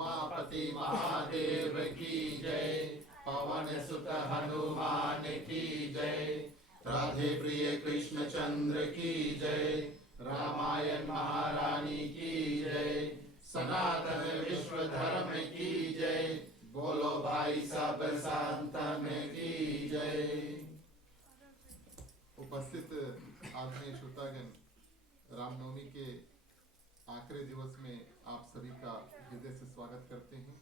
उमापति महादेव की जय, पवन सुत हनुमान की जय, राधे प्रिय कृष्ण चंद्र की जय, रामायण महारानी की जय, सनातन विश्व धर्म की जय, बोलो भाई सब संतन की जय। उपस्थित आदरणीय श्रोतागण, रामनवमी के आखिरी दिवस में आप सभी का हृदय से स्वागत करते हैं।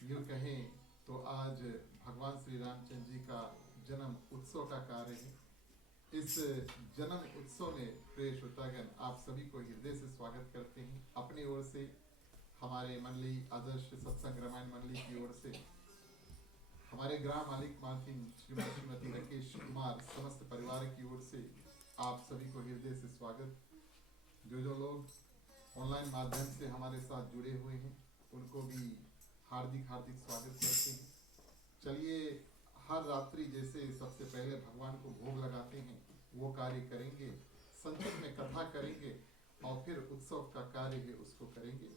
यूँ कहें तो आज भगवान श्री रामचंद्र जी का जन्म उत्सव का कार्य है। इस जन्म उत्सव में प्रिय श्रोतागण, आप सभी को हृदय से स्वागत करते हैं। अपनी ओर से, हमारे मंडली आदर्श सत्संग रामायण मंडली की ओर से, हमारे ग्राम मालिक मालकिन श्रीमती राकेश कुमार समस्त परिवार की ओर से आप सभी को हृदय से स्वागत। जो लोग ऑनलाइन माध्यम से हमारे साथ जुड़े हुए हैं उनको भी हार्दिक स्वागत करते हैं। चलिए, हर रात्रि जैसे सबसे पहले भगवान को भोग लगाते हैं वो कार्य करेंगे, संचित में कथा करेंगे और फिर उत्सव का कार्य है उसको करेंगे।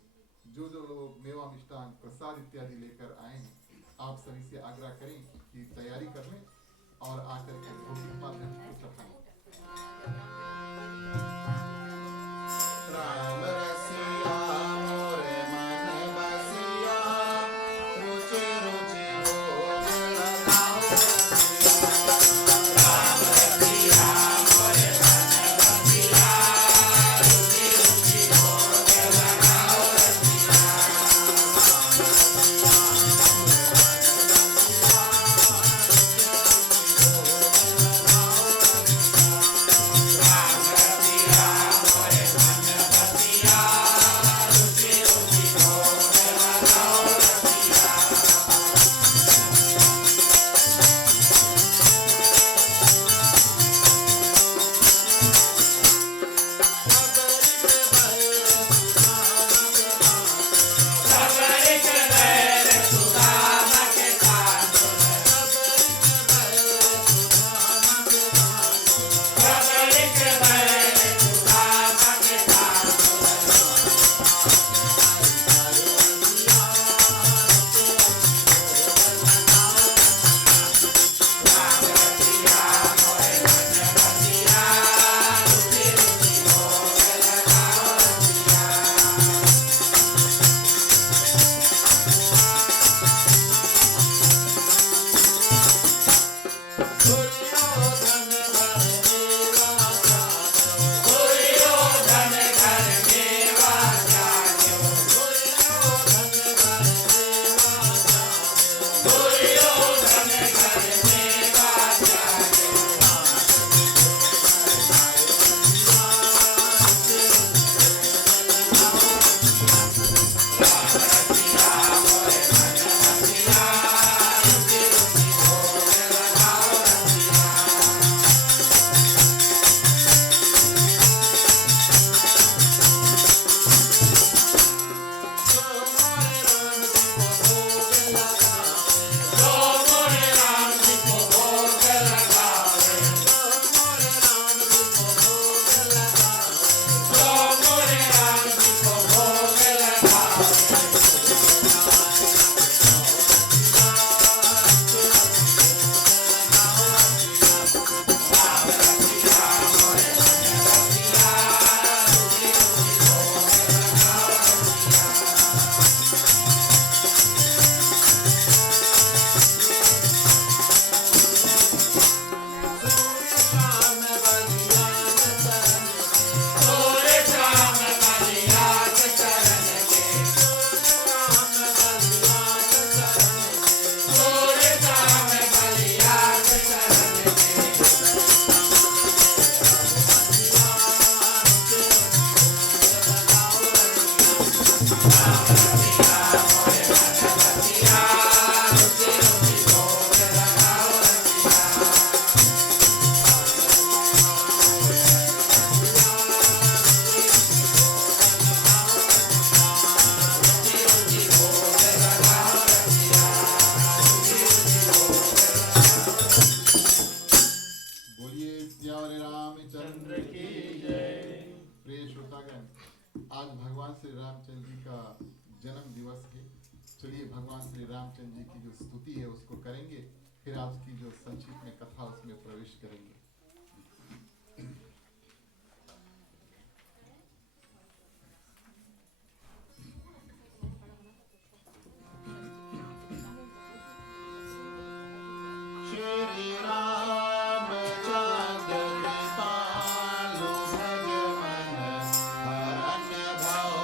जो लोग मेवा मिष्टान प्रसाद इत्यादि लेकर आए हैं, आप सभी से आग्रह करें कि तैयारी कर लें और आकर के भोग माध्यम को चढ़ाएं। राम रसिया मोरे मन बसिया, रुचि रुचि भोग लगाओ रसिया। राम रसिया मोरे मन बसिया, रुचि रुचि भोग लगाओ रसिया। आज भगवान श्री रामचंद्र जी का जन्म दिवस है। चलिए भगवान श्री रामचंद्र जी की जो स्तुति है उसको करेंगे, फिर आज की जो संक्षिप्त में कथा उसमें प्रवेश करेंगे। श्री रामचंद्र कृपालु भज मन हरण्य भव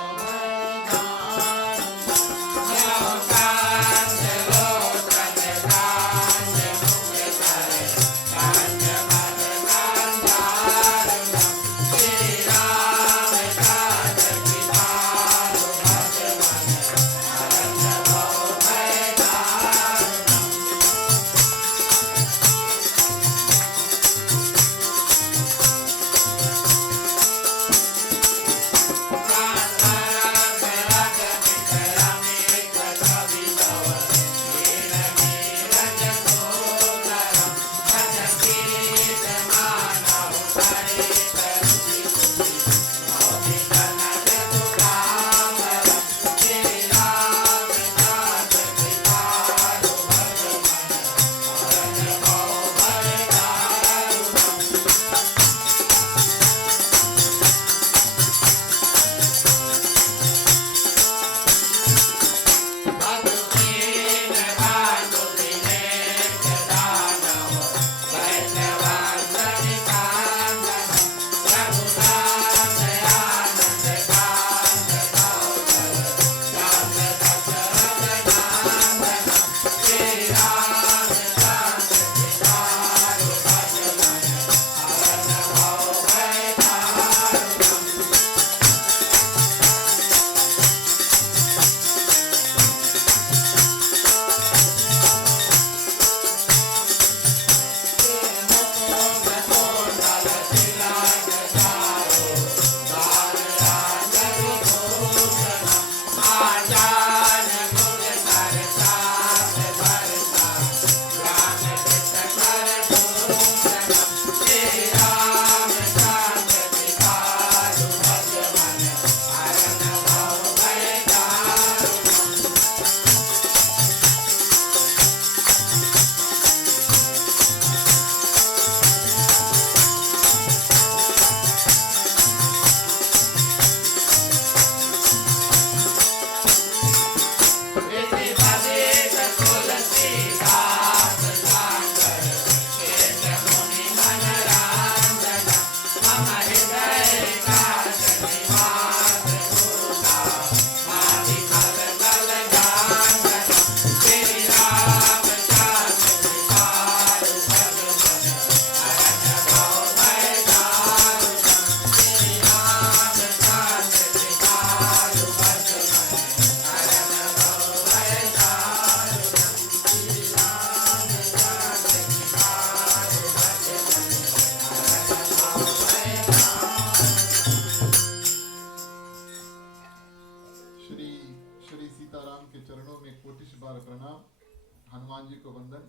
हनुमान जी को वंदन,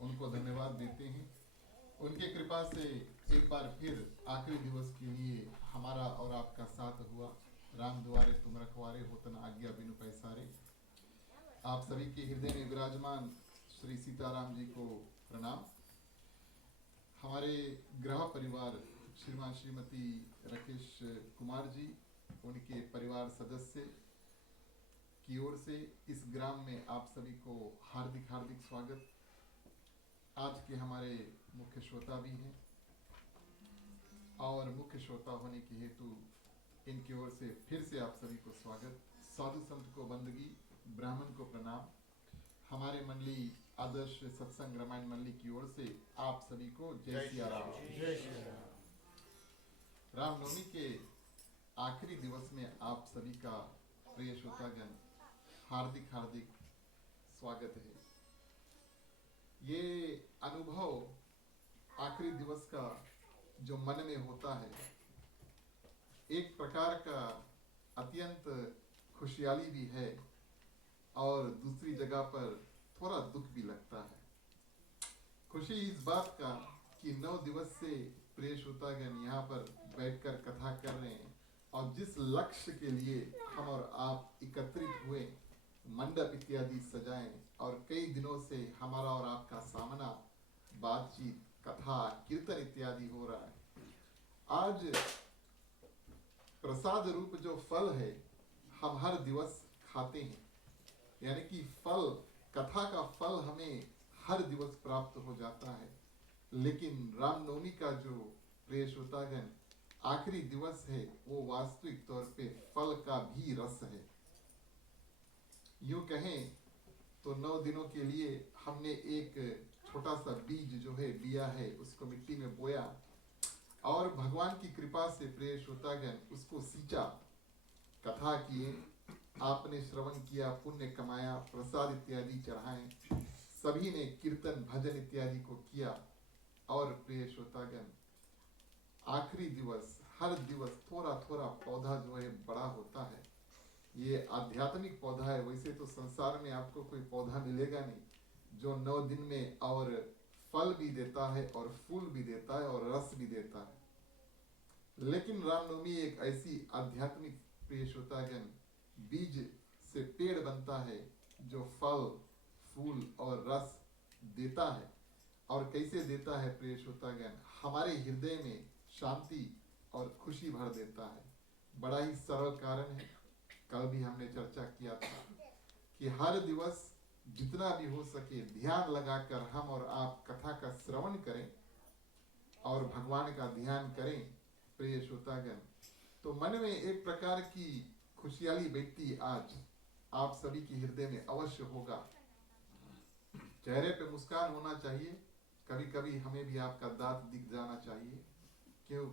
उनको धन्यवाद देते हैं। उनके कृपा से एक बार फिर आखिरी दिवस के लिए हमारा और आपका साथ हुआ। राम द्वारे तुम रखवारे, होतन आज्ञा बिनु पैसारे। आप सभी के हृदय में विराजमान श्री सीताराम जी को प्रणाम। हमारे गृह परिवार श्रीमान श्रीमती राकेश कुमार जी, उनके परिवार सदस्य की ओर से इस ग्राम में आप सभी को हार्दिक हार्दिक स्वागत। आज के हमारे मुख्य श्रोता भी हैं और मुख्य श्रोता होने के हेतु इनकी ओर से फिर से आप सभी को स्वागत। साधु संत को बंदगी, ब्राह्मण को प्रणाम। हमारे मंडली आदर्श सत्संग रामायण मंडली की ओर से आप सभी को जय सिया राम। जय श्री राम। रामनवमी के आखिरी दिवस में आप सभी का प्रिय श्रोतागण हार्दिक हार्दिक स्वागत है। ये अनुभव आखिरी दिवस का जो मन में होता है, एक प्रकार का अत्यंत खुशहाली भी है और दूसरी जगह पर थोड़ा दुख भी लगता है। खुशी इस बात का कि 9 दिवस से प्रिय श्रोतागण यहाँ पर बैठकर कथा कर रहे हैं और जिस लक्ष्य के लिए हम और आप एकत्रित हुए, मंडप इत्यादि सजाएं और कई दिनों से हमारा और आपका सामना, बातचीत, कथा, कीर्तन इत्यादि हो रहा है। आज प्रसाद रूप जो फल है हम हर दिवस खाते हैं, यानी कि फल, कथा का फल हमें हर दिवस प्राप्त हो जाता है। लेकिन रामनवमी का जो प्रिय श्रोतागण आखिरी दिवस है वो वास्तविक तौर पे फल का भी रस है। यूं कहें तो 9 दिनों के लिए हमने एक छोटा सा बीज जो है बिया है उसको मिट्टी में बोया और भगवान की कृपा से प्रिय श्रोतागण उसको सींचा, कथा किए, आपने श्रवण किया, पुण्य कमाया, प्रसाद इत्यादि चढ़ाए, सभी ने कीर्तन भजन इत्यादि को किया। और प्रिय श्रोतागण आखिरी दिवस हर दिवस थोड़ा थोड़ा पौधा जो है बड़ा होता है। ये आध्यात्मिक पौधा है। वैसे तो संसार में आपको कोई पौधा मिलेगा नहीं जो 9 दिन में और फल भी देता है और फूल भी देता है और रस भी देता है। लेकिन रामनवमी एक ऐसी आध्यात्मिक प्रिय श्रोतागण बीज से पेड़ बनता है जो फल, फूल और रस देता है। और कैसे देता है प्रिय श्रोतागण? हमारे हृदय में शांति और खुशी भर देता है। बड़ा ही सरल कारण है, कल भी हमने चर्चा किया था कि हर दिवस जितना भी हो सके ध्यान लगाकर हम और आप कथा का श्रवण करें और भगवान का ध्यान करें प्रिय श्रोतागण, तो मन में एक प्रकार की खुशहाली व्यक्ति आज आप सभी के हृदय में अवश्य होगा। चेहरे पे मुस्कान होना चाहिए, कभी कभी हमें भी आपका दांत दिख जाना चाहिए। क्यों?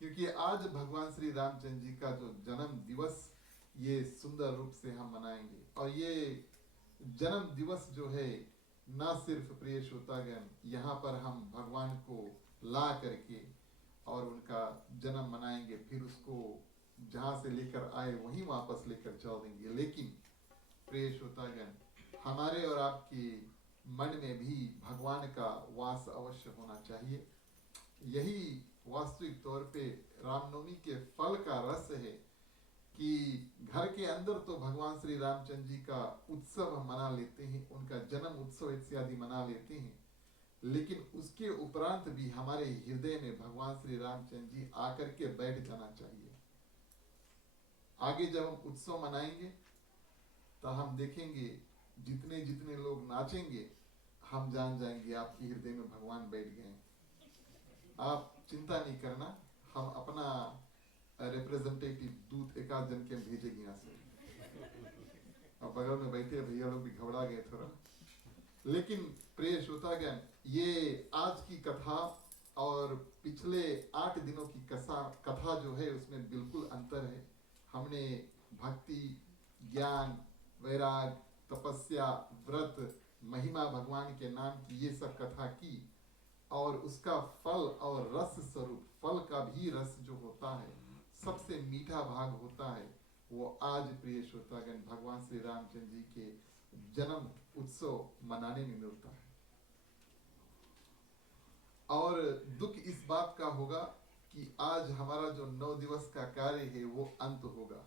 क्योंकि आज भगवान श्री रामचंद्र जी का जो जन्म दिवस ये सुंदर रूप से हम मनाएंगे। और ये जन्म दिवस जो है ना सिर्फ प्रिय श्रोतागण यहाँ पर हम भगवान को ला करके और उनका जन्म मनाएंगे, फिर उसको जहाँ से लेकर आए वहीं वापस लेकर चल देंगे, लेकिन प्रिय श्रोतागण हमारे और आपके मन में भी भगवान का वास अवश्य होना चाहिए। यही वास्तविक तौर पे रामनवमी के फल का रस है कि घर के अंदर तो भगवान श्री रामचंद्र जी का उत्सव हम मना लेते हैं, उनका जन्म उत्सव इत्यादि मना लेते हैं, लेकिन उसके उपरांत भी हमारे हृदय में भगवान श्री रामचंद्र जी आकर के बैठ जाना चाहिए। आगे जब हम उत्सव मनाएंगे तो हम देखेंगे जितने जितने लोग नाचेंगे हम जान जाएंगे आपके हृदय में भगवान बैठ गए। आप चिंता नहीं करना, हम अपना रिप्रेजेंटेटिव दूत एक आध जन के भेजेंगे यहाँ से। और बगल में बैठे भैया लोग भी घबरा गए थोड़ा। लेकिन प्रिय श्रोतागण ये आज की कथा और पिछले 8 दिनों की कथा जो है उसमें बिल्कुल अंतर है। हमने भक्ति, ज्ञान, वैराग, तपस्या, व्रत, महिमा भगवान के नाम की ये सब कथा की और उसका फल और रस स्वरूप, फल का भी रस जो होता है सबसे मीठा भाग होता है, वो आज प्रिय श्रोतागण भगवान श्री रामचंद्र जी के जन्म उत्सव मनाने में मिलता है। और दुख इस बात का होगा कि आज हमारा जो 9 दिवस का कार्य है वो अंत होगा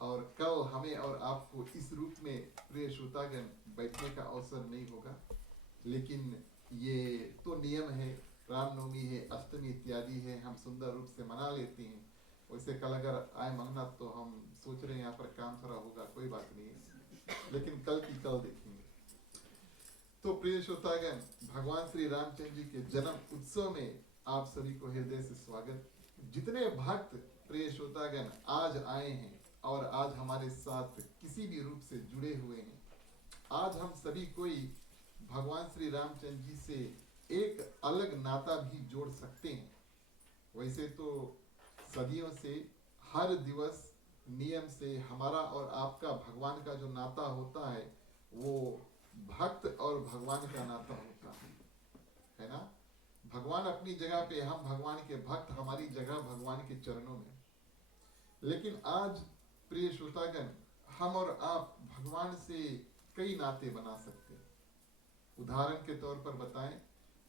और कल हमें और आपको इस रूप में प्रिय श्रोतागण बैठने का अवसर नहीं होगा। लेकिन ये तो नियम है, रामनवमी है, अष्टमी इत्यादि है, हम सुंदर रूप से मना लेते हैं। वैसे कल अगर आए मंगना तो हम सोच रहे हैं यहाँ पर काम थोड़ा होगा, कोई बात नहीं है, लेकिन कल की कल देखेंगे। तो प्रिय श्रोतागण भगवान श्री रामचंद्र जी के जन्म उत्सव में आप सभी को हृदय से स्वागत। जितने भक्त प्रिय श्रोतागण आज आए हैं और आज हमारे साथ किसी भी रूप से जुड़े हुए हैं, आज हम सभी कोई भगवान श्री रामचंद्र जी से एक अलग नाता भी जोड़ सकते हैं। वैसे तो सदियों से हर दिवस नियम से हमारा और आपका भगवान का जो नाता होता है वो भक्त और भगवान का नाता होता है ना। भगवान अपनी जगह पे, हम भगवान के भक्त, हमारी जगह भगवान के चरणों में। लेकिन आज प्रिय श्रोतागण हम और आप भगवान से कई नाते बना सकते हैं। उदाहरण के तौर पर बताएं,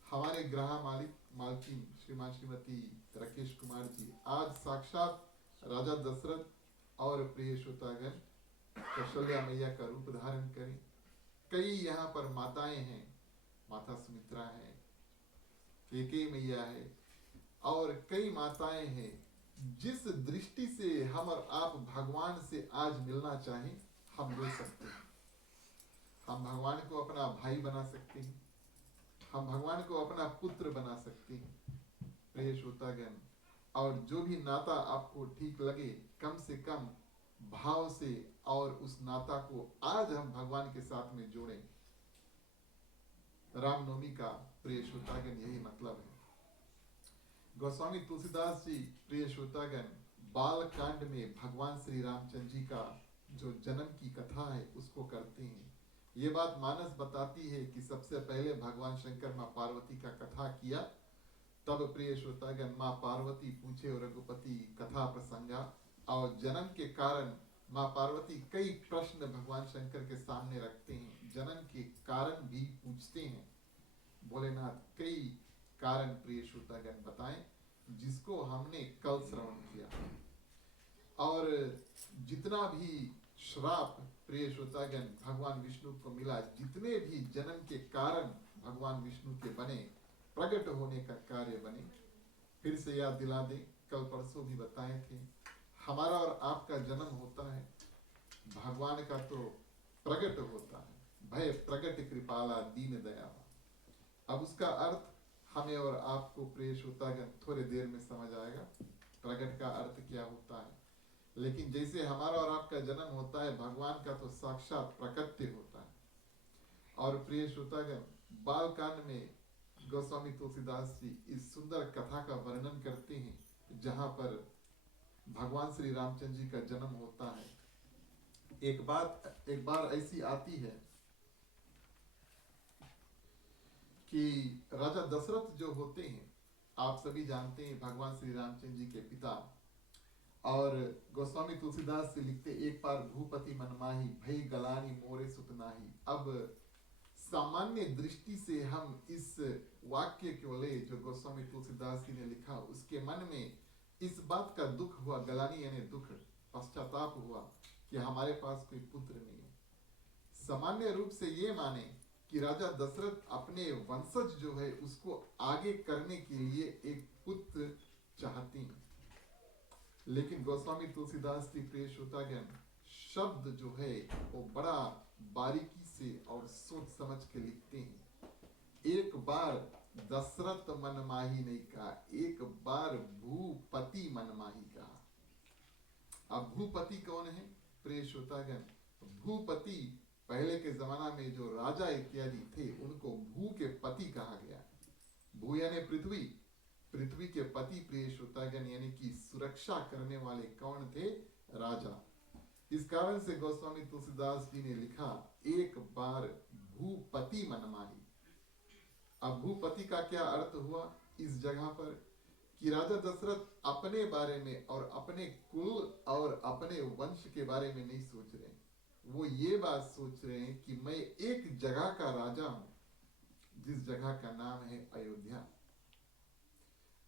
हमारे गृह मालिक मालकिन श्रीमान श्रीमती राकेश कुमार जी आज साक्षात राजा दशरथ और प्रिय श्रोतागण कौशल्या मैया का रूप धारण करें। कई यहाँ पर माताएं हैं, माता सुमित्रा है, कैकेयी मैया है और कई माताएं हैं। जिस दृष्टि से हम और आप भगवान से आज मिलना चाहें हम मिल सकते हैं। हम भगवान को अपना भाई बना सकते हैं, हम भगवान को अपना पुत्र बना सकते हैं। प्रिय श्रोतागण, और जो भी नाता आपको ठीक लगे कम से कम भाव से और उस नाता को आज हम भगवान के साथ में जोड़ें। रामनवमी का प्रिय श्रोतागण यही मतलब है। गोस्वामी तुलसीदास जी प्रिय श्रोतागण बाल कांड में भगवान श्री रामचंद्र जी का जो जन्म की कथा है उसको करते हैं। ये बात मानस बताती है कि सबसे पहले भगवान शंकर माँ पार्वती का कथा किया, तब प्रिय श्रोतागण माँ पार्वती पूछे और रघुपति कथा प्रसंगा, और जन्म के कारण माँ पार्वती कई प्रश्न भगवान शंकर के सामने रखते हैं, जन्म के कारण भी पूछते हैं। भोलेनाथ कई कारण प्रिय श्रोतागण बताएं जिसको हमने कल श्रवण किया। और जितना भी श्राप प्रिय श्रोतागण भगवान विष्णु को मिला, जितने भी जन्म के कारण भगवान विष्णु के बने, प्रकट होने का कार्य बने, फिर से याद दिला दें, कल परसों भी बताए थे। हमारा और आपका जन्म होता है, भगवान का तो प्रकट होता है, भय प्रकट कृपाला दीन दयावा। अब उसका अर्थ हमें और आपको प्रिय श्रोतागण थोड़े देर में समझ आएगा, प्रकट का अर्थ क्या होता है। लेकिन जैसे हमारा और आपका जन्म होता है, भगवान का तो साक्षात प्रकट्य होता है। और प्रिय श्रोतागण बाल कांड में गोस्वामी तुलसीदास जी इस सुंदर कथा का वर्णन करते हैं जहां पर भगवान श्री रामचंद्र जी का जन्म होता है। एक बार ऐसी आती है कि राजा दशरथ जो होते हैं, आप सभी जानते हैं, भगवान श्री रामचंद्र जी के पिता। और गोस्वामी तुलसीदास से लिखते, एक बार भूपति मनमाही भई गलानी मोरे सुतनाही। अब सामान्य दृष्टि से हम इस वाक्य को ले जो गोस्वामी तुलसीदास जी ने लिखा, उसके मन में इस बात का दुख हुआ, गलानी यानी दुख, पश्चाताप हुआ कि हमारे पास कोई पुत्र नहीं है। सामान्य रूप से ये माने कि राजा दशरथ अपने वंशज जो है उसको आगे करने के लिए एक पुत्र चाहते हैं। लेकिन गोस्वामी तुलसीदास जी प्रिय श्रोतागण शब्द जो है वो बड़ा बारीकी से और सोच समझ के लिखते हैं। एक बार दशरथ मनमाही नहीं कहा, एक बार भूपति मनमाही कहा। अब भूपति कौन है प्रिय श्रोतागण? भूपति पहले के जमाना में जो राजा इत्यादि थे उनको भू के पति कहा गया। भू यानी पृथ्वी, पृथ्वी के पति प्रिय श्रोतागण यानी कि सुरक्षा करने वाले कौन थे? राजा। इस कारण से गोस्वामी तुलसीदास जी ने लिखा, एक बार भूपति मनमाही। अब भूपति का क्या अर्थ हुआ इस जगह पर कि राजा दशरथ अपने बारे में और अपने कुल और अपने वंश के बारे में नहीं सोच रहे, वो ये बात सोच रहे हैं कि मैं एक जगह का राजा हूं जिस जगह का नाम है अयोध्या,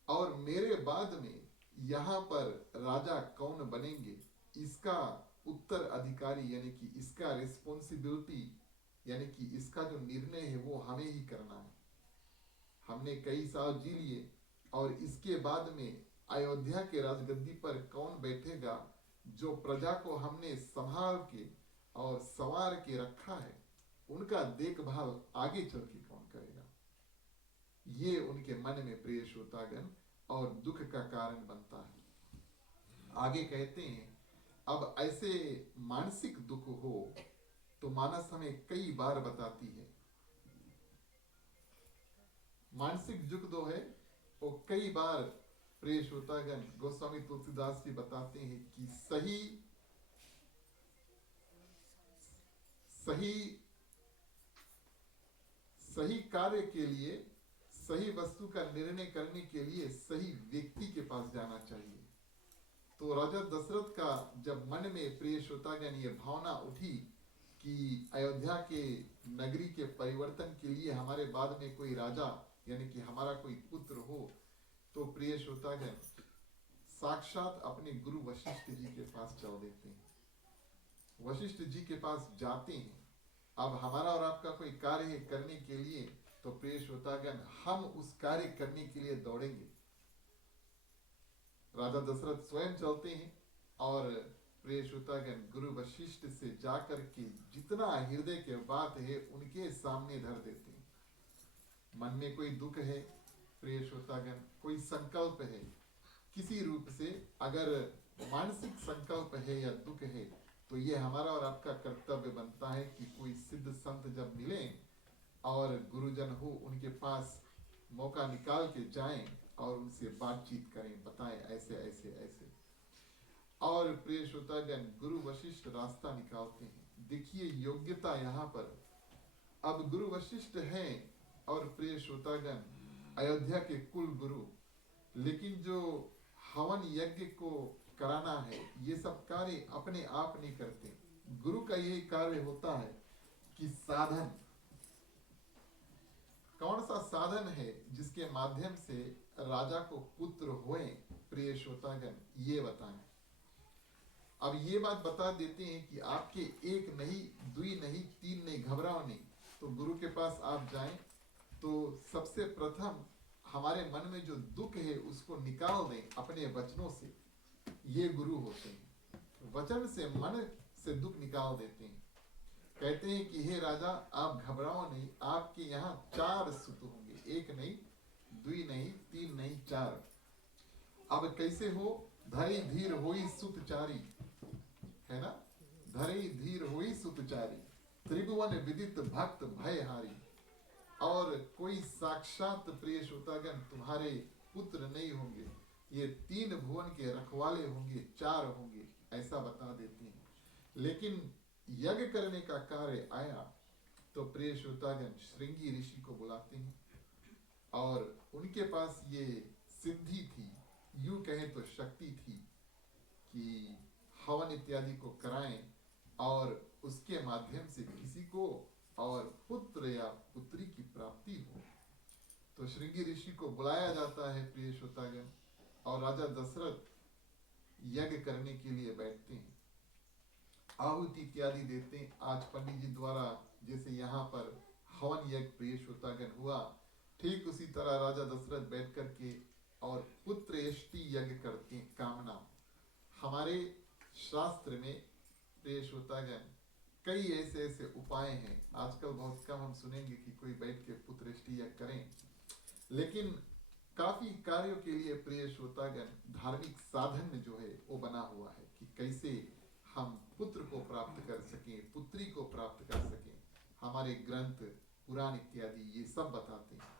और मेरे बाद में यहाँ पर राजा कौन बनेंगे इसका उत्तर अधिकारी यानी कि इसका रिस्पॉन्सिबिलिटी यानी कि इसका जो निर्णय है वो हमें ही करना है। हमने कई साल जी लिए और इसके बाद में अयोध्या के राजगद्दी पर कौन बैठेगा, जो प्रजा को हमने संभाल के और संवार के रखा है उनका देखभाल आगे चल के कौन करेगा, ये उनके मन में प्रिय श्रोतागण और दुख का कारण बनता है। आगे कहते हैं, अब ऐसे मानसिक दुख हो तो मानस हमें कई बार बताती है, मानसिक दुख जो है वो कई बार प्रिय श्रोतागण गोस्वामी तुलसीदास जी बताते हैं कि सही कार्य के लिए, सही वस्तु का निर्णय करने के लिए सही व्यक्ति के पास जाना चाहिए। तो राजा दशरथ का जब मन में प्रिय श्रोतागण ये भावना उठी कि अयोध्या के नगरी के परिवर्तन के लिए हमारे बाद में कोई राजा यानी कि हमारा कोई पुत्र हो, तो प्रिय श्रोतागण साक्षात अपने गुरु वशिष्ठ जी के पास चल देते हैं। वशिष्ठ जी के पास जाते हैं। अब हमारा और आपका कोई कार्य है करने के लिए, तो प्रिय श्रोतागण हम उस कार्य करने के लिए दौड़ेंगे। राजा दशरथ स्वयं चलते हैं और प्रिय श्रोतागण गुरु वशिष्ठ से जाकर के जितना हृदय के बात है उनके सामने धर देते हैं। मन में कोई दुख है प्रिय श्रोतागण, कोई संकल्प है किसी रूप से, अगर मानसिक संकल्प है या दुख है, तो ये हमारा और आपका कर्तव्य बनता है कि कोई सिद्ध संत जब मिले और गुरुजन हो, उनके पास मौका निकाल के जाएं और उनसे बातचीत करें, बताएं ऐसे ऐसे ऐसे। और प्रिय श्रोतागण गुरु वशिष्ठ रास्ता निकालते हैं। देखिए योग्यता यहाँ पर, अब गुरु वशिष्ठ हैं और प्रिय श्रोतागण अयोध्या के कुल गुरु, लेकिन जो हवन यज्ञ को कराना है ये सब कार्य अपने आप नहीं करते। गुरु का यही कार्य होता है कि साधन, कौन सा साधन है जिसके माध्यम से राजा को पुत्र होए, प्रिय श्रोतागण ये बताएं। अब ये बात बता देते हैं कि आपके एक नहीं, दुई नहीं, तीन नहीं, घबराओ नहीं। तो गुरु के पास आप जाएं तो सबसे प्रथम हमारे मन में जो दुख है उसको निकाल दें अपने वचनों से। ये गुरु होते हैं, वचन से मन से दुख निकाल देते हैं। कहते हैं कि हे राजा आप घबराओ नहीं, आपके यहाँ 4 सुत होंगे, एक नहीं, दुई नहीं, तीन नहीं, 4। अब कैसे हो? धरी धीर होई सुत चारी, है ना, धरी धीर होई सुत चारी, त्रिभुवन विदित भक्त भय हारी। और कोई साक्षात प्रिय श्रोतागण तुम्हारे पुत्र नहीं होंगे, ये 3 भुवन के रखवाले होंगे, 4 होंगे, ऐसा बता देते हैं। लेकिन यज्ञ करने का कार्य आया तो प्रिय श्रोतागण श्रृंगी ऋषि को बुलाते हैं और उनके पास ये सिद्धि थी, यूं कहें तो शक्ति थी कि हवन इत्यादि को कराएं और उसके माध्यम से किसी को और पुत्र या पुत्री की प्राप्ति हो। तो श्रृंगी ऋषि को बुलाया जाता है प्रिय श्रोतागण, और राजा दशरथ यज्ञ करने के लिए बैठते हैं, आहुति इत्यादि देते हैं। आज पंडित जी द्वारा जैसे यहाँ पर हवन यज्ञ प्रिय श्रोतागण हुआ, ठीक उसी तरह राजा दशरथ बैठ करके और पुत्र यष्टि यज्ञ करते हैं। कामना, हमारे शास्त्र में प्रिय श्रोतागण कई ऐसे ऐसे उपाय हैं। आजकल बहुत कम हम सुनेंगे कि कोई बैठ के पुत्र यष्टि यज्ञ करें, लेकिन काफी कार्यों के लिए प्रिय श्रोतागण धार्मिक साधन जो है वो बना हुआ है कि कैसे हम पुत्र को प्राप्त कर सकें, पुत्री को प्राप्त कर सकें। हमारे ग्रंथ पुराण इत्यादि ये सब बताते हैं।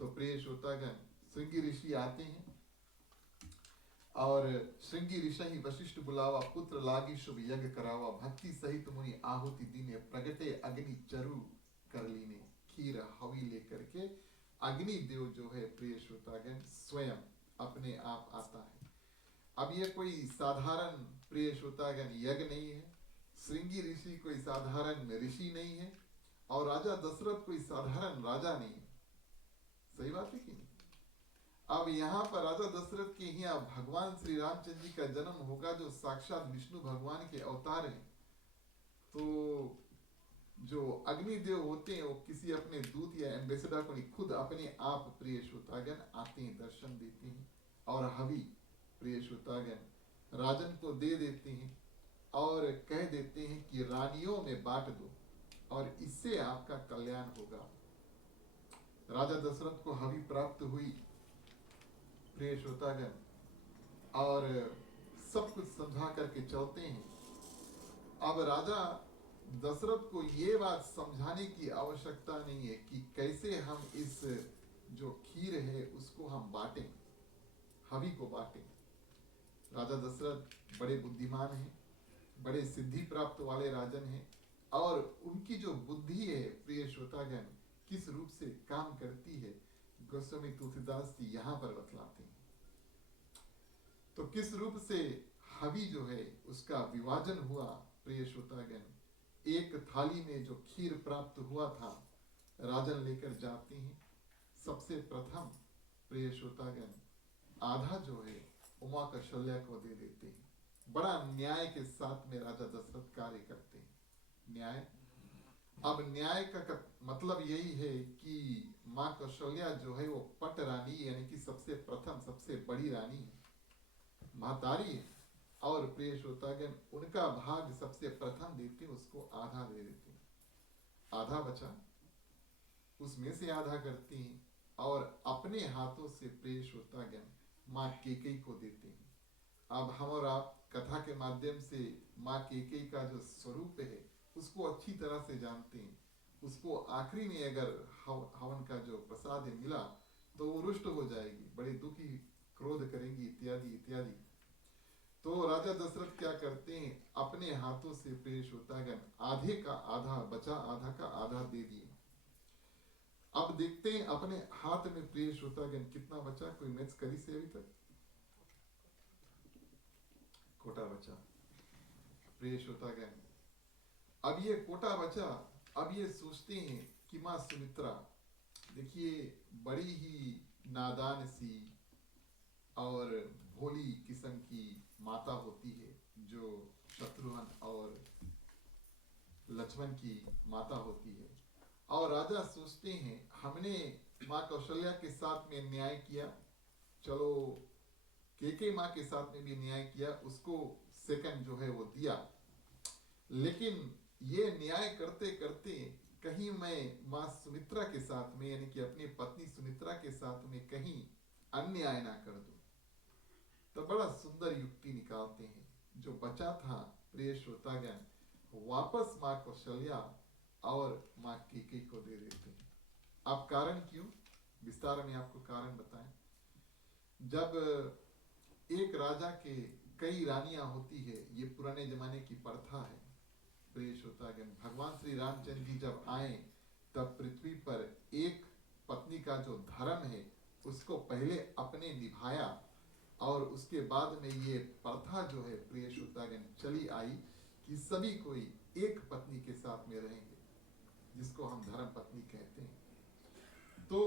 तो प्रिय श्रोतागण श्रृंगी ऋषि आते हैं और श्रृंगी ऋषि वशिष्ठ बुलावा, पुत्र लागी शुभ यज्ञ करावा, भक्ति सहित मुनि आहुति दीने, प्रगटे अग्नि चरु कर लीने। खीर हवी लेकर के अग्नि देव जो है प्रिय श्रोतागण स्वयं अपने आप आता है। अब ये कोई साधारण प्रिय श्रोतागण यज्ञ नहीं है, श्रृंगी ऋषि कोई साधारण ऋषि नहीं है, और राजा दशरथ कोई साधारण राजा नहीं है। सही बात है कि नहीं? अब यहाँ पर राजा दशरथ के यहाँ भगवान श्री रामचंद्र जी का जन्म होगा, जो साक्षात विष्णु भगवान के अवतार हैं। तो जो अग्निदेव होते हैं वो किसी अपने दूत या एम्बेसडर को नहीं, खुद अपने आप प्रिय श्रोतागण आते हैं, दर्शन देते हैं और हवि प्रिय श्रोतागण राजन को दे देते हैं और कह देते हैं कि रानियों में बांट दो और इससे आपका कल्याण होगा। राजा दशरथ को हवि प्राप्त हुई प्रिय श्रोतागण, और सब कुछ समझा करके चलते हैं। अब राजा दशरथ को ये बात समझाने की आवश्यकता नहीं है कि कैसे हम इस जो खीर है उसको हम बांटें, हवि को बांटें। राजा दशरथ बड़े बुद्धिमान हैं, बड़े सिद्धि प्राप्त वाले राजन हैं, और उनकी जो बुद्धि है प्रिय श्रोतागण किस रूप से काम करती है गोस्वामी तुलसीदास जी यहाँ पर बतलाते हैं। तो किस रूप से हवि जो है उसका विभाजन हुआ प्रिय श्रोतागण। एक थाली में जो खीर प्राप्त हुआ था राजन लेकर जाते हैं। सबसे प्रथम प्रिय श्रोतागण आधा जो है उमा कौशल्या को दे देते हैं। बड़ा न्याय के साथ में राजा दशरथ कार्य करते हैं। न्याय, अब न्याय का मतलब यही है कि माँ कौशल्या जो है वो पट रानी यानी कि सबसे प्रथम सबसे बड़ी रानी महतारी है, और प्रिय श्रोतागण उनका भाग सबसे प्रथम देते, उसको आधा दे देते, आधा बचा उसमें से आधा करती हैं और अपने हाथों से प्रिय श्रोतागण माँ कैकेयी को देते हैं। अब हम और आप कथा के माध्यम से माँ कैकेयी का जो स्वरूप है उसको अच्छी तरह से जानते हैं। उसको आखिरी में अगर हवन का जो प्रसाद मिला तो वो रुष्ट हो जाएगी, बड़े दुखी, क्रोध करेंगी इत्यादि इत्यादि। तो राजा दशरथ क्या करते हैं, अपने हाथों से प्रिय श्रोतागण आधे का आधा बचा, आधा का आधा दे दिए। अब देखते हैं अपने हाथ में प्रिय श्रोतागण कितना बचा। कोई मैच करी से अभी तक? कोटा बचा प्रिय श्रोतागण। अब ये कोटा बचा, अब ये सोचते हैं कि माँ सुमित्रा देखिए बड़ी ही नादान सी और भोली किस्म की माता होती है, जो शत्रुघ्न और लक्ष्मण की माता होती है। और राजा सोचते हैं हमने माँ कौशल्या के साथ में न्याय किया, चलो कैकेयी माँ के साथ में भी न्याय किया, उसको सेकंड जो है वो दिया, लेकिन ये न्याय करते करते कहीं मैं माँ सुमित्रा के साथ में यानी कि अपनी पत्नी सुमित्रा के साथ में कहीं अन्याय ना कर दूं। तो बड़ा सुंदर युक्ति निकालते हैं, जो बचा था प्रिय श्रोतागण वापस माँ कौशल्या और माँ कैकेयी को दे देते हैं। अब कारण क्यों, विस्तार में आपको कारण बताएं। जब एक राजा के कई रानियां होती है, ये पुराने जमाने की प्रथा है प्रिय श्रोतागण। भगवान श्री रामचंद्र जी जब आए तब पृथ्वी पर एक पत्नी का जो धर्म है उसको पहले अपने निभाया, और उसके बाद में ये प्रथा जो है प्रिय श्रोतागण चली आई कि सभी कोई एक पत्नी के साथ में रहेंगे, जिसको हम धर्म पत्नी कहते हैं। तो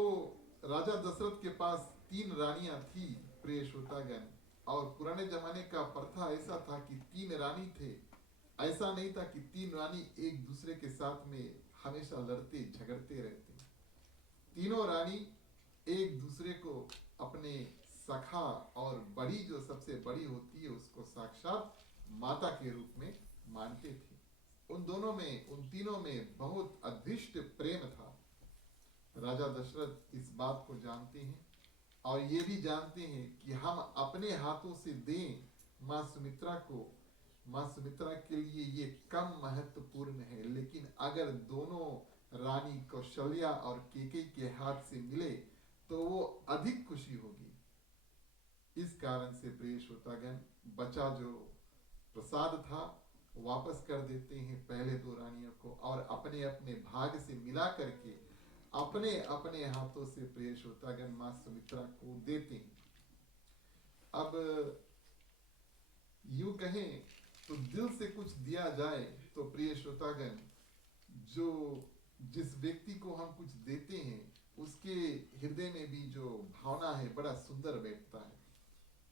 राजा दशरथ के पास 3 रानियां थी प्रिय श्रोतागण, और पुराने जमाने का प्रथा ऐसा था कि 3 रानी थे। ऐसा नहीं था कि 3 रानी एक दूसरे के साथ में हमेशा लड़ते झगड़ते रहते। तीनों रानी एक दूसरे को अपने सखा और बड़ी जो सबसे बड़ी होती है उसको साक्षात माता के रूप में मानते थे। उन तीनों में बहुत अदृष्ट प्रेम था। राजा दशरथ इस बात को जानते हैं और ये भी जानते हैं कि हम अपने हाथों से दें माँ सुमित्रा को, माँ सुमित्रा के लिए ये कम महत्वपूर्ण है, लेकिन अगर दोनों रानी कौशल्या और कैकेयी के हाथ से मिले तो वो अधिक खुशी होगी। इस कारण से प्रिय श्रोतागण बचा जो प्रसाद था वापस कर देते हैं पहले 2 रानियों को, और अपने अपने भाग से मिला करके अपने अपने हाथों से प्रिय श्रोतागण माँ सुमित्रा को देते हैं। अब यूं कहें तो दिल से कुछ दिया जाए तो प्रिय श्रोतागण जो जिस व्यक्ति को हम कुछ देते हैं उसके हृदय में भी जो भावना है बड़ा सुंदर बैठता है।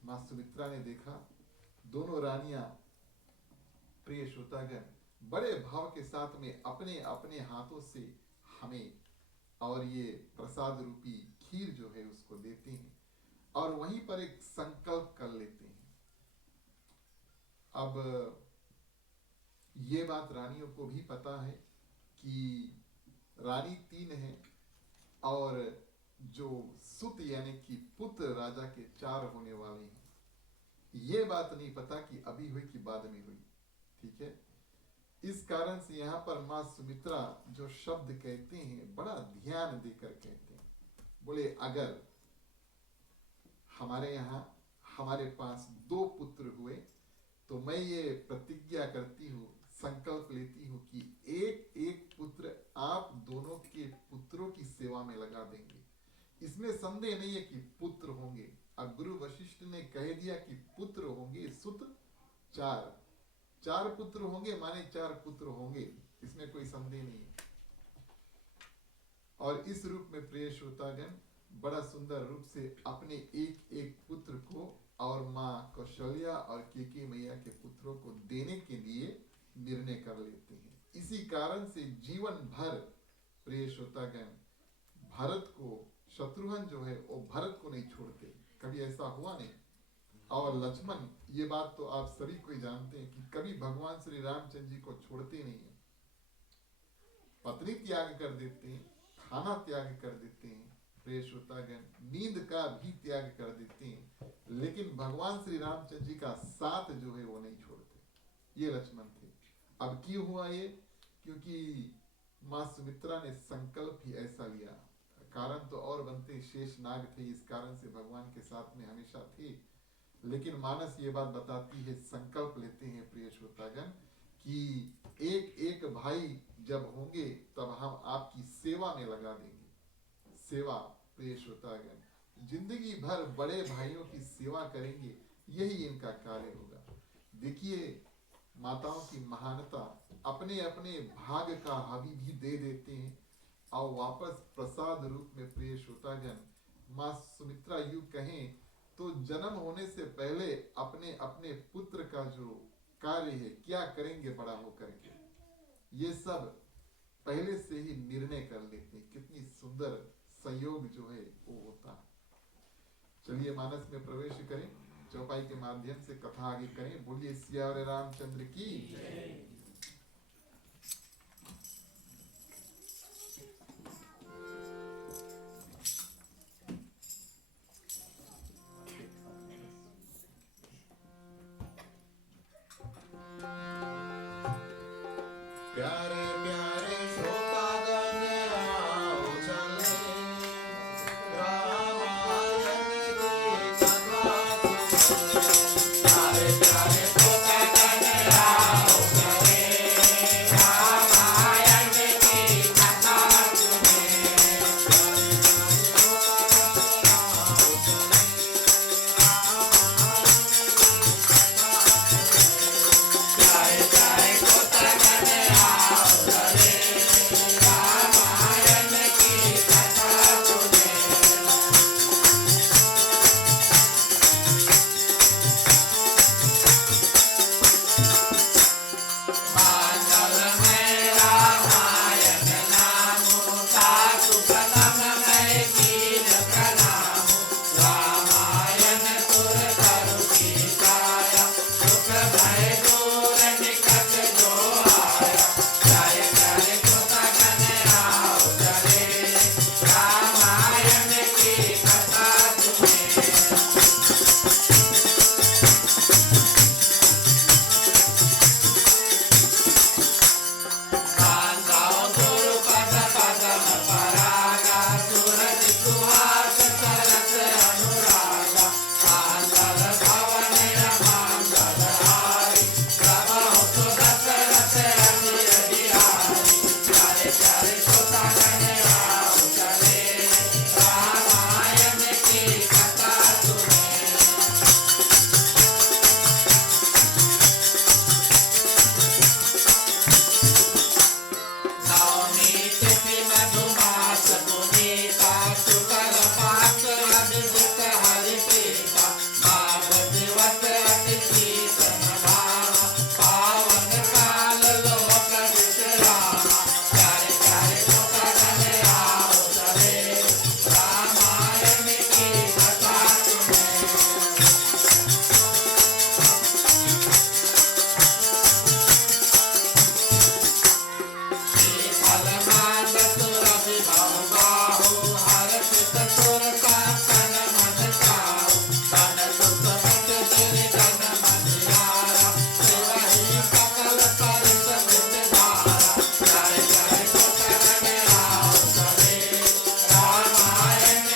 माँ सुमित्रा ने देखा दोनों रानियां प्रिय श्रोतागण बड़े भाव के साथ में अपने अपने हाथों से हमें और ये प्रसाद रूपी खीर जो है उसको देते हैं, और वहीं पर एक संकल्प कर लेते हैं। अब ये बात रानियों को भी पता है कि रानी 3 है और जो सुत यानी कि पुत्र राजा के 4 होने वाले हैं। ये बात नहीं पता कि अभी हुई कि बाद में हुई, ठीक है। इस कारण से यहाँ पर माँ सुमित्रा जो शब्द कहते हैं बड़ा ध्यान देकर कहते हैं। बोले अगर हमारे यहाँ हमारे पास 2 पुत्र हुए तो मैं ये प्रतिज्ञा करती हूँ, संकल्प लेती हूँ कि एक एक पुत्र आप दोनों के पुत्रों की सेवा में लगा देंगे। इसमें संदेह नहीं है कि पुत्र होंगे। अब गुरु वशिष्ठ ने कह दिया कि पुत्र होंगे सुत 4 पुत्र होंगे माने 4 पुत्र होंगे, इसमें कोई संदेह नहीं है। और इस रूप में प्रिय श्रोतागण बड़ा सुंदर रूप से अपने एक एक पुत्र को और माँ कौशल्या और केके मैया के पुत्रों को देने के लिए निर्णय कर लेते हैं। इसी कारण से जीवन भर प्रिय श्रोतागण भरत को शत्रुघ्न जो है वो भरत को नहीं छोड़ते, कभी ऐसा हुआ नहीं। और लक्ष्मण, ये बात तो आप सभी कोई जानते हैं कि कभी भगवान श्री रामचंद्र जी को छोड़ते नहीं है। पत्नी त्याग कर देते हैं, खाना त्याग कर देते हैं, प्रिय श्रोतागण नींद का भी त्याग कर देते हैं, लेकिन भगवान श्री रामचंद्र जी का साथ जो है वो नहीं छोड़ते। ये लक्ष्मण थे। अब क्यों हुआ ये? क्योंकि माँ सुमित्रा ने संकल्प ही ऐसा लिया। कारण तो और बनते, शेष नाग थे, इस कारण से भगवान के साथ में हमेशा थे। लेकिन मानस ये बात बताती है, संकल्प लेते हैं प्रिय श्रोतागण कि एक एक भाई जब होंगे तब हम आपकी सेवा में लगा देंगे। सेवा प्रिय श्रोतागण, जिंदगी भर बड़े भाइयों की सेवा करेंगे, यही इनका कार्य होगा। देखिए माताओं की महानता, अपने अपने भाग का हबी भी दे देते हैं और वापस प्रसाद रूप में प्रिय श्रोतागण माँ सुमित्रा यूं कहें तो जन्म होने से पहले अपने अपने पुत्र का जो कार्य है, क्या करेंगे बड़ा होकर के, ये सब पहले से ही निर्णय कर लेते हैं। कितनी सुंदर संयोग जो है वो होता है। चलिए मानस में प्रवेश करें, चौपाई के माध्यम से कथा आगे करें। बोलिए सियावर रामचंद्र की। प्यारे प्यारे श्रोतागण आओ चले, रामायण की कथा सुने। प्यारे प्यारे श्रोतागण आओ चले, रामायण की कथा सुने। प्यारे प्यारे श्रोतागण आओ चले, रामायण की कथा सुने। मांगल में रामायण नामो, सासु प्रथम मैं कीन प्रणाम। रामायण तुर करु सीताया, सुख भय दूर निकट जो आया। जय जय श्रोतागण आओ चले, रामायण की कथा सुने। कांताओ द्रुपद पदम परागा, सूरज सुहास सरस अनुरागा। कांतल भवन मंगल हारी, प्रभु सुदशरथ अनिल बिहारी। प्यारे प्यारे श्रोतागण आओ चले, रामायण की कथा सुने। नवमी तिथि मधुमास पुनीता, शुक्ल पक्ष अद्भुत हरि प्रीता। माघ दिवस अति शीतल भावा, पावन काल लोक विश्रामा। प्यारे प्यारे श्रोतागण आओ चले, रामायण की कथा सुने। फलमांग सुरभि बहु बाहु, हर्षित सुर काकन मद काहु। तन सुत मुख गिरि जन मझियारा, शिवहि सकल सरिस वृत धारा। प्यारे प्यारे श्रोतागण आओ चले, रामायण